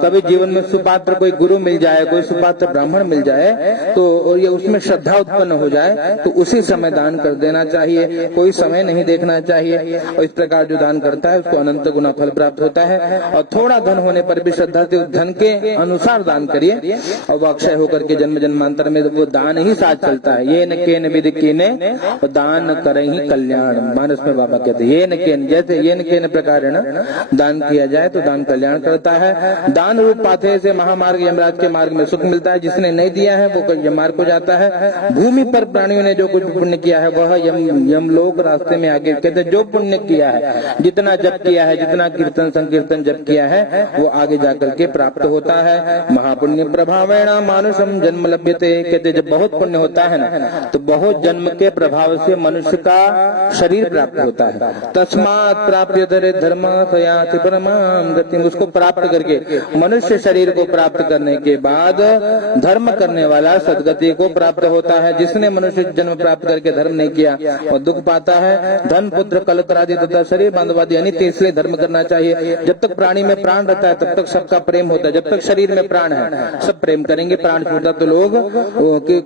कभी जीवन में सुपात्र कोई गुरु मिल जाए, कोई सुपात्र ब्राह्मण मिल जाए तो और ये उसमें श्रद्धा उत्पन्न हो जाए तो उसी समय दान कर देना चाहिए। कोई समय नहीं देखना चाहिए। और इस प्रकार जो दान करता है उसको अनंत गुना फल प्राप्त होता है। और थोड़ा धन होने पर भी श्रद्धा से उस धन के अनुसार दान करिए और वो अक्षय होकर के जन्म जन्मांतर में वो दान ही साथ चलता है। ये न विधि कीने दान करहि कल्याण। मानस में बाबा कहते हैं ये न केन, जैसे ये न केन प्रकार दान किया जाए तो दान कल्याण करता है। दान रूप पाथे से महामार्ग यमराज के मार्ग में सुख मिलता है। जिसने नहीं दिया है वो यममार्ग को जाता है। भूमि पर प्राणियों ने जो कुछ पुण्य किया है वह यमलोक रास्ते में आगे कहते जो पुण्य किया है, जितना जप किया है, जितना कीर्तन संकीर्तन जप किया है वो आगे जाकर के प्राप्त होता है। महापुण्य प्रभावेण मानुषम जन्म लभ्यते। कहते जब बहुत पुण्य होता है ना तो बहुत जन्म के प्रभाव से मनुष्य का शरीर प्राप्त होता है। तस्मात् प्राप्य धरे धर्म सयाति परमां गतिम्। उसको प्राप्त करके मनुष्य शरीर को प्राप्त करने के बाद धर्म करने वाला सदगति को प्राप्त होता है। जिसने मनुष्य जन्म प्राप्त करके धर्म नहीं किया और दुख पाता है। धन पुत्र कलत्र आदि तथा शरीर बांधवादी अनित्य, इसलिए धर्म करना चाहिए। जब तक प्राणी में प्राण रहता है तब तक सबका प्रेम होता है। जब तक शरीर में प्राण है सब प्रेम करेंगे। प्राण छूटा तो लोग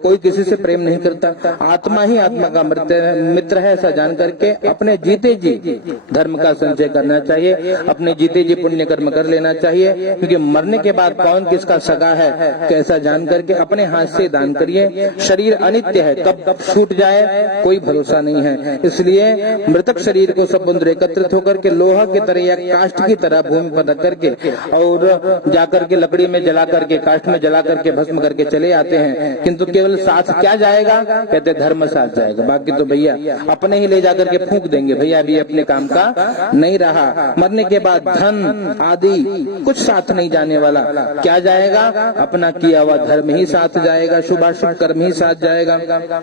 कोई किसी से प्रेम नहीं करता। आत्मा ही आत्मा का मित्र है ऐसा जान करके अपने जीते जी धर्म का संचय करना चाहिए। अपने जीते जी पुण्य कर्म कर लेना चाहिए। क्योंकि मरने के बाद कौन किसका सगा है कैसा जान करके अपने हाथ से दान करिए। शरीर अनित्य है, कब छूट जाए कोई भरोसा नहीं है। इसलिए मृतक शरीर को सब बंधु एकत्रित होकर के लोहा की तरह या काष्ठ की तरह भूमि पर रख करके और जाकर के लकड़ी में जला करके, काष्ठ में जला करके भस्म करके चले आते हैं। किंतु केवल साथ क्या जाएगा, कहते कहते धर्म साथ जाएगा, बाकी तो भैया अपने ही ले जाकर के फूंक देंगे, भैया अभी अपने काम का नहीं रहा। मरने के बाद धन आदि कुछ साथ नहीं जाने वाला, क्या जाएगा? अपना किया हुआ धर्म ही साथ जाएगा, शुभाशुभ कर्म ही साथ जाएगा।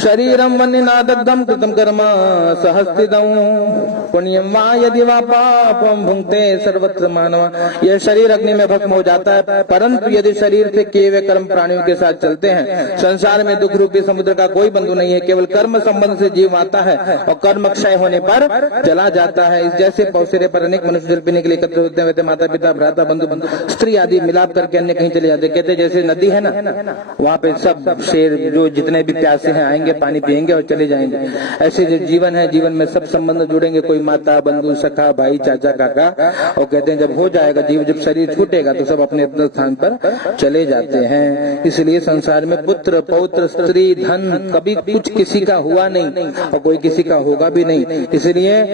शरीरम वन्यनादग्धम कृतम कर्म सहस्तिदं पुण्यम वा यदि वा पापम भुंक्ते सर्वत्र मानवा। यह शरीर अग्नि में भस्म हो जाता है, परंतु यदि शरीर से किए हुए कर्म प्राणियों के साथ चलते हैं, संसार में दुख रूपी समुद्र का कोई बंधु नहीं है, केवल कर्म संबंध से जीव आता है और कर्म क्षय होने पर चला जाता है। इस जैसे पौसेरे पर अनेक मनुष्य जल पीने के लिए एकत्र होते हैं, माता पिता भ्राता बंधु स्त्री आदि मिलाप करके अन्य कहीं चले जाते। कहते जैसे नदी है ना, वहाँ पे सब शेर जो जितने भी प्यासे हैं आएंगे, पानी पिएंगे और चले जाएंगे। ऐसे जो जीवन है, जीवन में सब संबंध जुड़ेंगे, कोई माता बंधु सखा भाई चाचा काका, और कहते हैं जब हो जाएगा जीव, जब शरीर छूटेगा तो सब अपने अपने स्थान पर चले जाते हैं। इसलिए संसार में पुत्र पौत्र स्त्री धन कभी कुछ किसी का हुआ नहीं और कोई किसी का होगा भी नहीं। इसलिए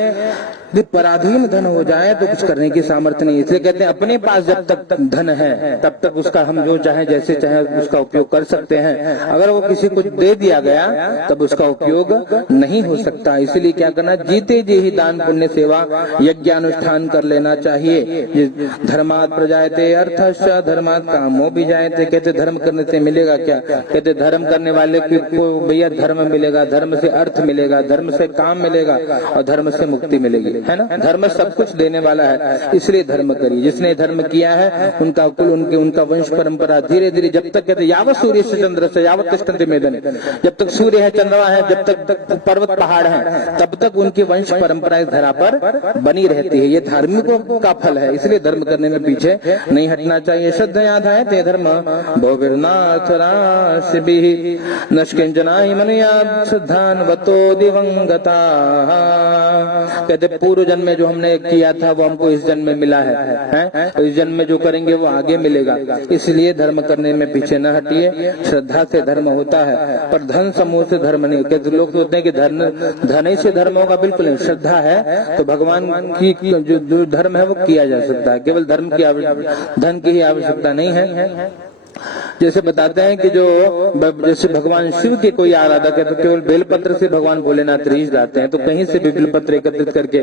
जब पराधीन धन हो जाए तो कुछ करने की सामर्थ्य नहीं। इसलिए कहते हैं अपने पास जब तक धन है तब तक उसका हम जो चाहे जैसे चाहे उसका उपयोग कर सकते हैं। अगर वो किसी को दे दिया गया तब उसका उपयोग नहीं हो सकता। इसलिए क्या करना, जीते जी ही दान पुण्य सेवा यज्ञानुष्ठान कर लेना चाहिए। धर्मात् प्रजायते अर्थश्च धर्मात् कामो भी जायते। कहते धर्म करने से मिलेगा क्या? कहते धर्म करने वाले को भैया धर्म मिलेगा, धर्म से अर्थ मिलेगा, धर्म से काम मिलेगा और धर्म से मुक्ति मिलेगी, है ना। धर्म सब कुछ देने वाला है, इसलिए धर्म करिए। जिसने धर्म किया है उनका कुल उनका वंश परंपरा धीरे धीरे जब तक कहते यावत सूर्य से चंद्र से यावत तिष्ठन्ति मेदने, जब तक सूर्य है चंद्रमा है जब तक पर्वत पहाड़ है तब तक उनकी वंश परंपरा इस धरा पर बनी रहती है। ये धार्मिकों का फल है, इसलिए धर्म करने में पीछे नहीं हटना चाहिए। श्रद्धया धायते धर्म बहुविर्नाथ राशिभिः नष्किंचनाहि मनुयात् श्रद्धान्वतो दिवंगता। कहते पूर्व जन्म में जो हमने किया था वो हमको इस जन्म में मिला है, तो इस जन्म में जो करेंगे वो आगे मिलेगा। इसलिए धर्म करने में पीछे न हटिए। श्रद्धा से धर्म होता है पर धन समूह से धर्म नहीं। कहते लोग सोचते हैं कि धन ही से धर्म होगा, बिल्कुल नहीं। श्रद्धा है तो भगवान की जो धर्म है वो किया जा सकता है, केवल धर्म की धन की ही आवश्यकता नहीं है। जैसे बताते हैं कि जो जैसे भगवान शिव के कोई आराधक है तो केवल बेलपत्र से भगवान भोलेनाथ रीझ जाते हैं, तो कहीं से भी बेलपत्र एकत्रित करके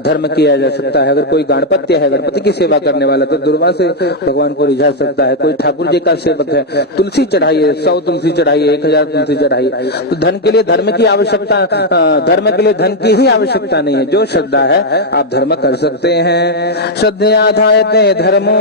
धर्म किया जा सकता है। अगर कोई गणपत्य है, गणपति की सेवा करने वाला, तो दुर्वा से भगवान को रिझा सकता है। कोई ठाकुर जी का सेवक है, तुलसी चढ़ाइए, 100 तुलसी चढ़ाइए, 1000 तुलसी चढ़ाइए। तो धन के लिए धर्म की आवश्यकता, धर्म के लिए धन की ही आवश्यकता नहीं है। जो श्रद्धा है आप धर्म कर सकते हैं। श्रद्धया धायते धर्मो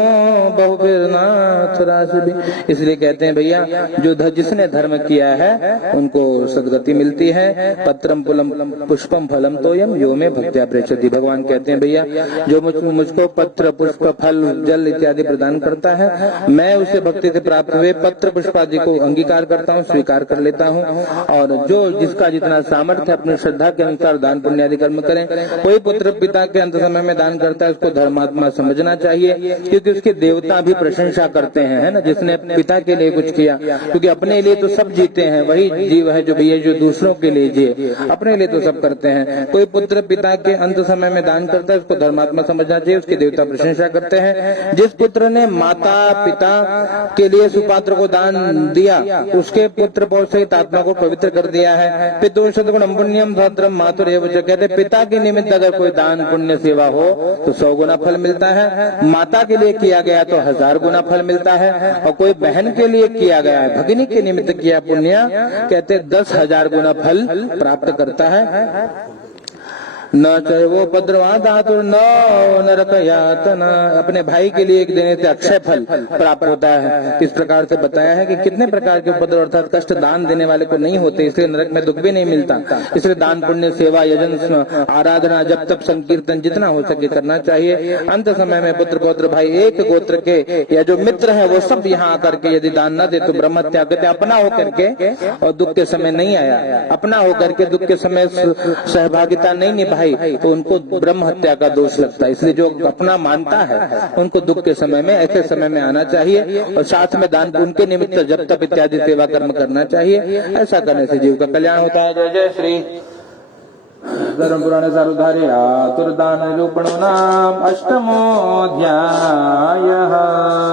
बहुविर्नाथ राशिभिः। इसलिए कहते हैं भैया जो जिसने धर्म किया है उनको सदगति मिलती है। पत्रम पुलम पुष्पम फलम तोयम यो में भक्त्या प्रेषति। भगवान कहते हैं भैया जो मुझको पत्र पुष्प फल जल इत्यादि प्रदान करता है, मैं उसे भक्ति से प्राप्त हुए पत्र पुष्प आदि को अंगीकार करता हूँ, स्वीकार कर लेता हूँ। और जो जिसका जितना सामर्थ्य अपनी श्रद्धा के अनुसार दान पुण्य आदि कर्म करें। कोई पुत्र पिता के अंत समय में दान करता है उसको धर्मात्मा समझना चाहिए, क्योंकि उसके देवता भी प्रशंसा करते हैं, है ना। जिसने पिता के लिए कुछ किया, क्योंकि अपने लिए तो सब जीते हैं, वही जीव है जो भैया जो दूसरों के लिए जिए, अपने लिए तो सब करते हैं। कोई पुत्र पिता के अंत समय में दान करता है उसको धर्मात्मा समझना चाहिए, उसके देवता प्रशंसा करते हैं। जिस पुत्र ने माता पिता के लिए सुपात्र को दान दिया उसके पुत्र पौत्र सहित आत्मा को पवित्र कर दिया है। पितु सद्गुणम पुण्यम भद्रम मातुरेव च। कहते पिता के निमित्त अगर कोई दान पुण्य सेवा हो तो 100 गुना फल मिलता है, माता के लिए किया गया तो 1000 गुना फल मिलता है, और कोई बहन के लिए किया गया है, भगिनी के निमित्त किया पुण्य कहते 10,000 गुना फल प्राप्त करता है। न चाहे वो पद्रवा धातु न नरक यातना। अपने भाई के लिए देने से अक्षय फल प्राप्त होता है। इस प्रकार से बताया है कि कितने प्रकार के उपद्रव अर्थात कष्ट दान देने वाले को नहीं होते, इसलिए नरक में दुख भी नहीं मिलता। इसलिए दान पुण्य सेवा यजन आराधना जब तक संकीर्तन जितना हो सके करना चाहिए। अंत समय में पुत्र पौत्र भाई एक गोत्र के या जो मित्र है वो सब यहाँ आकर के यदि दान न दे तो ब्रह्म हत्या करते। अपना होकर के और दुख के समय नहीं आया, अपना होकर के दुख के समय सहभागिता नहीं निभाई तो उनको ब्रह्म हत्या का दोष लगता है। इसलिए जो अपना मानता है उनको दुख के समय में ऐसे समय में आना चाहिए और साथ में दान उनके निमित्त जब तक इत्यादि सेवा कर्म करना चाहिए। ऐसा करने से जीव का कल्याण होता है। जय जय श्री धर्म पुराण सारुधारे आतुरदान निरूपणो नाम अष्टमोऽध्याय।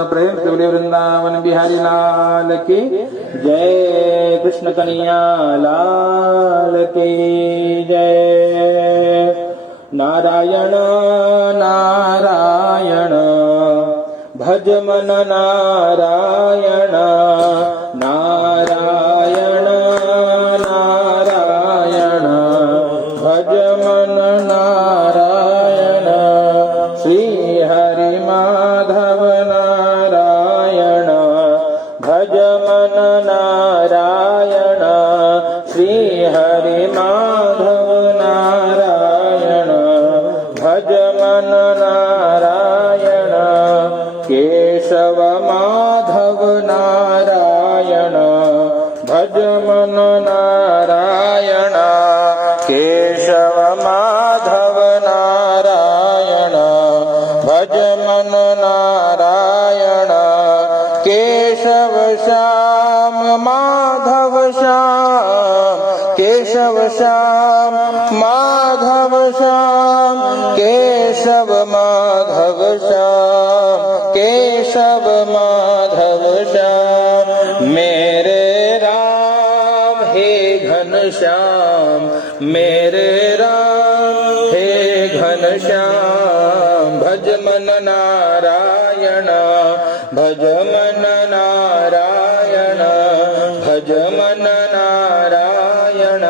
प्रेम से बोले वृंदावन बिहारी लाल की जय, कृष्ण कन्हैया लाल की जय। नारायण नारायण भज मन नारायण, नारायण नारायण भज मन नारायण। श्री हरि माधव नारायण भज मन नारायण, श्री हरि माधव नारायण भज मन नारायण। केशव माधव नारायण भज मन नारायण, केशव माधव नारायण भज मन नारायण। केशव श्याम माधव श्याम, केशव श्याम माधव श्याम, केशव माधव श्याम, केशव माधव श्याम। मेरे राम हे घनश्याम, मेरे राम हे घनश्याम। भज मन नारायण, भज मन नारायण, भज मन नारायण।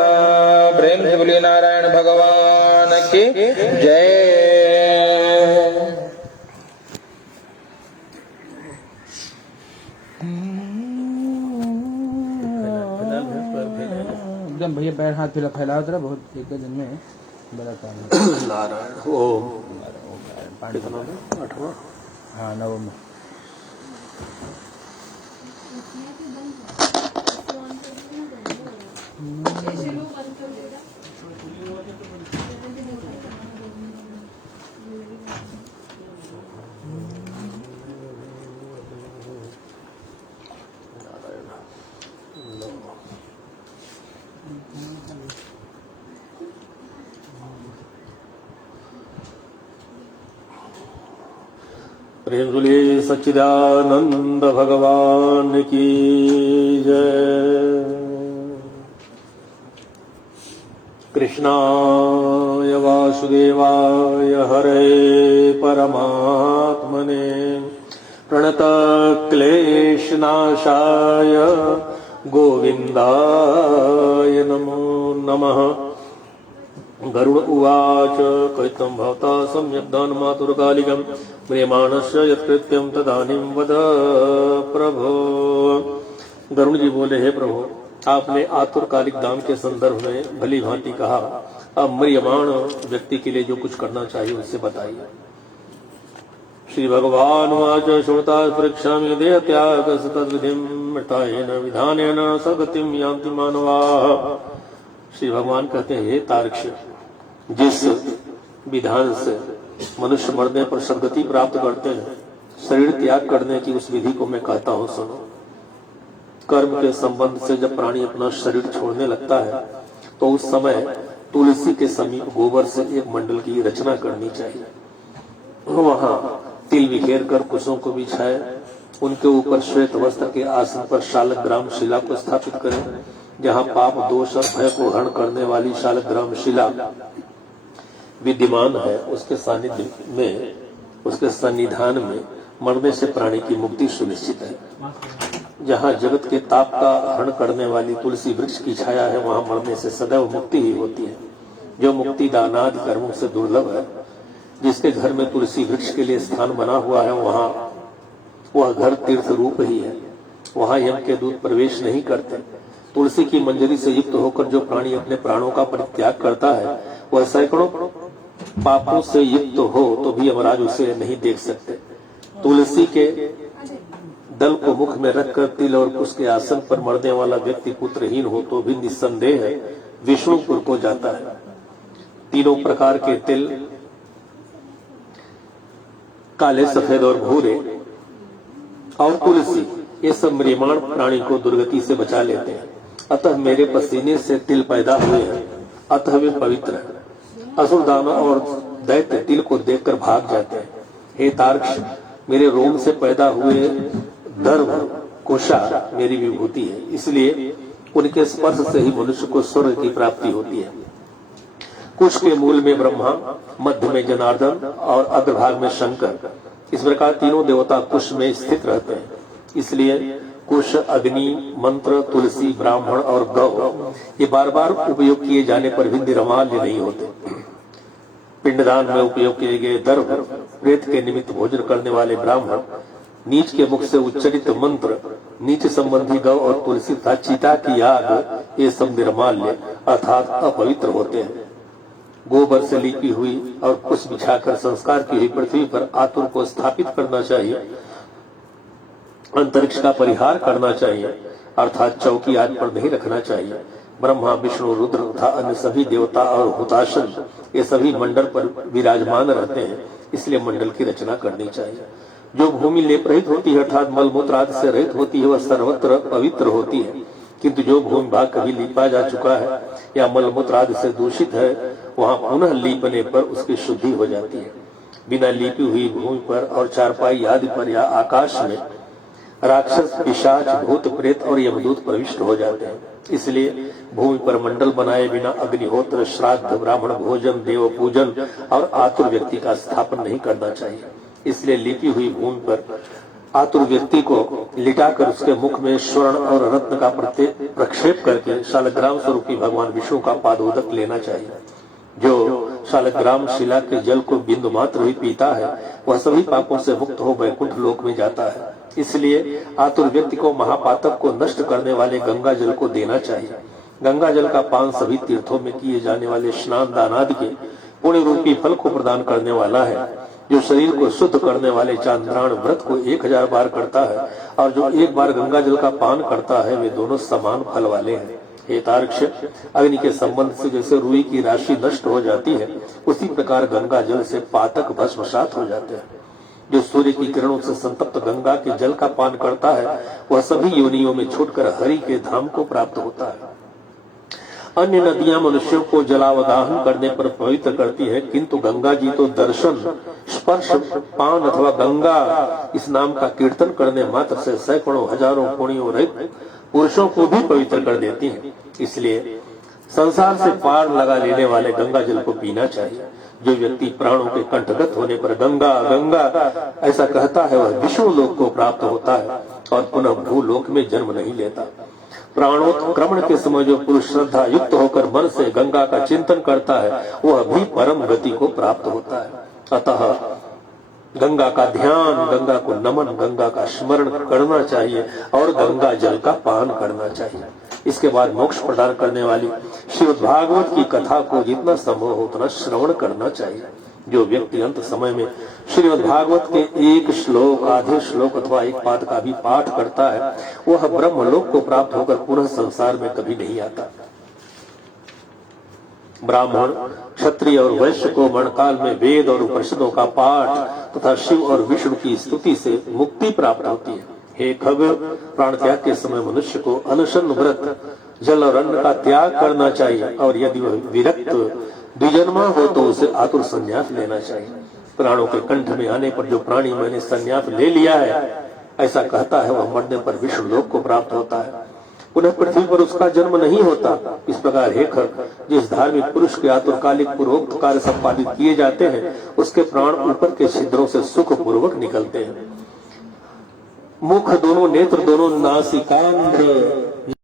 प्रेम से बोलिए नारायण भगवान की जय। एकदम भैया पैर हाथ फैलाओ तरह बहुत एक दिन में बड़ा काम है। नारायण ओम पानी आठवां। हाँ नवम। प्रेम जुले सच्चिदानंद भगवान की जय। कृष्णाय वासुदेवाय हरे परमात्मने प्रणत क्लेशनाशाय गोविन्दाय नमो नमः। गरुड़ उवाच कथितं भवता सम्यक् दानमातुरकालिकं म्रियमाणस्य यत्कृत्यं तदानीं वद प्रभो। गरुड़ जी बोले, हे प्रभु, आपने आतुरकालिक दान के संदर्भ में भली भांति कहा, अब म्रियमाण व्यक्ति के लिए जो कुछ करना चाहिए उससे बताइए। श्री भगवान वाच श्रोता परीक्षामि देह त्याग तद्विधिं मृतायेन विधानेन सद्गतिं यान्ति मानवाः। श्री भगवान कहते हैं, हे तार्क्ष, जिस विधान से मनुष्य मरने पर सद्गति प्राप्त करते हैं, शरीर त्याग करने की उस विधि को मैं कहता हूं सुनो। कर्म के संबंध से जब प्राणी अपना शरीर छोड़ने लगता है तो उस समय तुलसी के समीप गोबर से एक मंडल की रचना करनी चाहिए। वहां तिल बिखेर कर कुशों को बिछाए, उनके ऊपर श्वेत वस्त्र के आसन पर शालग्राम शिला को स्थापित करें। जहां पाप दोष और भय को हरण करने वाली शालग्राम शिला विद्यमान है, उसके सानिध्य में, उसके सन्निधान में मरने से प्राणी की मुक्ति सुनिश्चित है। जहां जगत के ताप का हरण करने वाली तुलसी वृक्ष की छाया है, वहां मरने से सदैव मुक्ति ही होती है। जो मुक्ति दानादि कर्मों से दुर्लभ है, जिसके घर में तुलसी वृक्ष के लिए स्थान बना हुआ है, वहां वह घर तीर्थ रूप ही है। वहां यम के दूत प्रवेश नहीं करते। तुलसी की मंजरी से युक्त होकर जो प्राणी अपने प्राणों का परित्याग करता है, वह सैकड़ों पापों से युक्त हो तो भी यमराज उसे नहीं देख सकते। तुलसी के दल को मुख में रखकर तिल और कुश के आसन पर मरने वाला व्यक्ति पुत्रहीन हो तो भी निस्संदेह विष्णुपुर को जाता है। तीनों प्रकार के तिल, काले, सफेद और भूरे, और तुलसी, ये सब म्रियमाण प्राणी को दुर्गति से बचा लेते हैं। अतः मेरे पसीने से तिल पैदा हुए हैं, अतः वे पवित्र हैं। असुर दानव और दैत्य तिल को देखकर भाग जाते हैं। हे तार्क्ष, मेरे रोम से पैदा हुए दर्भ कोषा मेरी विभूति है, इसलिए उनके स्पर्श से ही मनुष्य को स्वर्ग की प्राप्ति होती है। कुश के मूल में ब्रह्मा, मध्य में जनार्दन और अग्रभाग में शंकर, इस प्रकार तीनों देवता कुश में स्थित रहते हैं। इसलिए कुश, अग्नि, मंत्र, तुलसी, ब्राह्मण और गौ ये बार बार उपयोग किए जाने पर भी निरमाल्य नहीं होते। पिंडदान में उपयोग किए गए दर्भ, प्रेत के निमित्त भोजन करने वाले ब्राह्मण, नीच के मुख से उच्चरित मंत्र, नीच संबंधी गौ और तुलसी तथा चिता की आग, ये सब निर्माल्य अर्थात अपवित्र होते हैं। गोबर से लिपी हुई और कुश बिछाकर संस्कार की हुई पृथ्वी पर आतुर को स्थापित करना चाहिए। अंतरिक्ष का परिहार करना चाहिए, अर्थात चौकी आदि पर नहीं रखना चाहिए। ब्रह्मा, विष्णु, रुद्र तथा अन्य सभी देवता और हुताशन ये सभी मंडल पर विराजमान रहते हैं, इसलिए मंडल की रचना करनी चाहिए। जो भूमि लेप रहित होती है अर्थात मलमूत्र आदि से रहित होती है वह सर्वत्र पवित्र होती है, किंतु जो भूमि भाग कभी लीपा जा चुका है या मलमूत्र आदि से दूषित है वहां पुनः लीपने पर उसकी शुद्धि हो जाती है। बिना लीपी हुई भूमि पर और चारपाई आदि पर या आकाश में राक्षस, पिशाच, भूत, प्रेत और यमदूत प्रविष्ट हो जाते हैं। इसलिए भूमि पर मंडल बनाए बिना अग्निहोत्र, श्राद्ध, ब्राह्मण भोजन, देव पूजन और आतुर व्यक्ति का स्थापन नहीं करना चाहिए। इसलिए लिपी हुई भूमि पर आतुर व्यक्ति को लिटाकर उसके मुख में स्वर्ण और रत्न का प्रक्षेप करके शालग्राम स्वरूपी भगवान विष्णु का पादोदक लेना चाहिए। जो शालग्राम शिला के जल को बिंदु मात्र भी पीता है वह सभी पापों से मुक्त हो वैकुंठ लोक में जाता है। इसलिए आतुर व्यक्ति को महापातक को नष्ट करने वाले गंगा जल को देना चाहिए। गंगा जल का पान सभी तीर्थों में किए जाने वाले स्नान दान आदि के पुण्य रूपी फल को प्रदान करने वाला है। जो शरीर को शुद्ध करने वाले चांद्रायण व्रत को 1000 बार करता है और जो एक बार गंगा जल का पान करता है वे दोनों समान फल वाले हैं। हे तार्क्ष, अग्नि के संबंध से जैसे रुई की राशि नष्ट हो जाती है उसी प्रकार गंगा जल से पातक भस्मसात हो जाते हैं। जो सूर्य की किरणों से संतप्त गंगा के जल का पान करता है वह सभी योनियों में छूटकर हरि के धाम को प्राप्त होता है। अन्य नदियां मनुष्यों को जलावगाहन करने पर पवित्र करती है, किंतु गंगा जी तो दर्शन, स्पर्श, पान अथवा गंगा इस नाम का कीर्तन करने मात्र से सैकड़ों हजारों पुण्यों रहित पुरुषों को भी पवित्र कर देती है। इसलिए संसार से पार लगा लेने वाले गंगा जल को पीना चाहिए। जो व्यक्ति प्राणों के कंठगत होने पर गंगा गंगा ऐसा कहता है वह विष्णु लोक को प्राप्त होता है और पुनः भूलोक में जन्म नहीं लेता। प्राणोत्क्रमण के समय जो पुरुष श्रद्धा युक्त होकर मन से गंगा का चिंतन करता है वह भी परम गति को प्राप्त होता है। अतः गंगा का ध्यान, गंगा को नमन, गंगा का स्मरण करना चाहिए और गंगा जल का पान करना चाहिए। इसके बाद मोक्ष प्रदान करने वाली श्रीमद् भागवत की कथा को जितना संभव हो उतना श्रवण करना चाहिए। जो व्यक्ति अंत समय में श्रीमद् भागवत के एक श्लोक, आधे श्लोक अथवा एक पाद का भी पाठ करता है वह ब्रह्मलोक को प्राप्त होकर पुनः संसार में कभी नहीं आता। ब्राह्मण, क्षत्रिय और वैश्य को मरणकाल में वेद और उपनिषदों का पाठ तथा शिव और विष्णु की स्तुति से मुक्ति प्राप्त होती है। हे खग, प्राण त्याग के समय मनुष्य को अनशन व्रत, जल और अन्न का त्याग करना चाहिए और यदि वह विरक्त द्विजन्मा हो तो उसे आतुर संन्यास लेना चाहिए। प्राणों के कंठ में आने पर जो प्राणी मैंने संन्यास ले लिया है ऐसा कहता है वह मरने पर विष्णु लोक को प्राप्त होता है, पुनः पृथ्वी पर उसका जन्म नहीं होता। इस प्रकार हे खग, जिस धार्मिक पुरुष के आतुरकालिक पूर्वोक्त कार्य संपादित किए जाते हैं उसके प्राण ऊपर के छिद्रों से सुख पूर्वक निकलते हैं। मुख, दोनों नेत्र, दोनों नासिकांध्र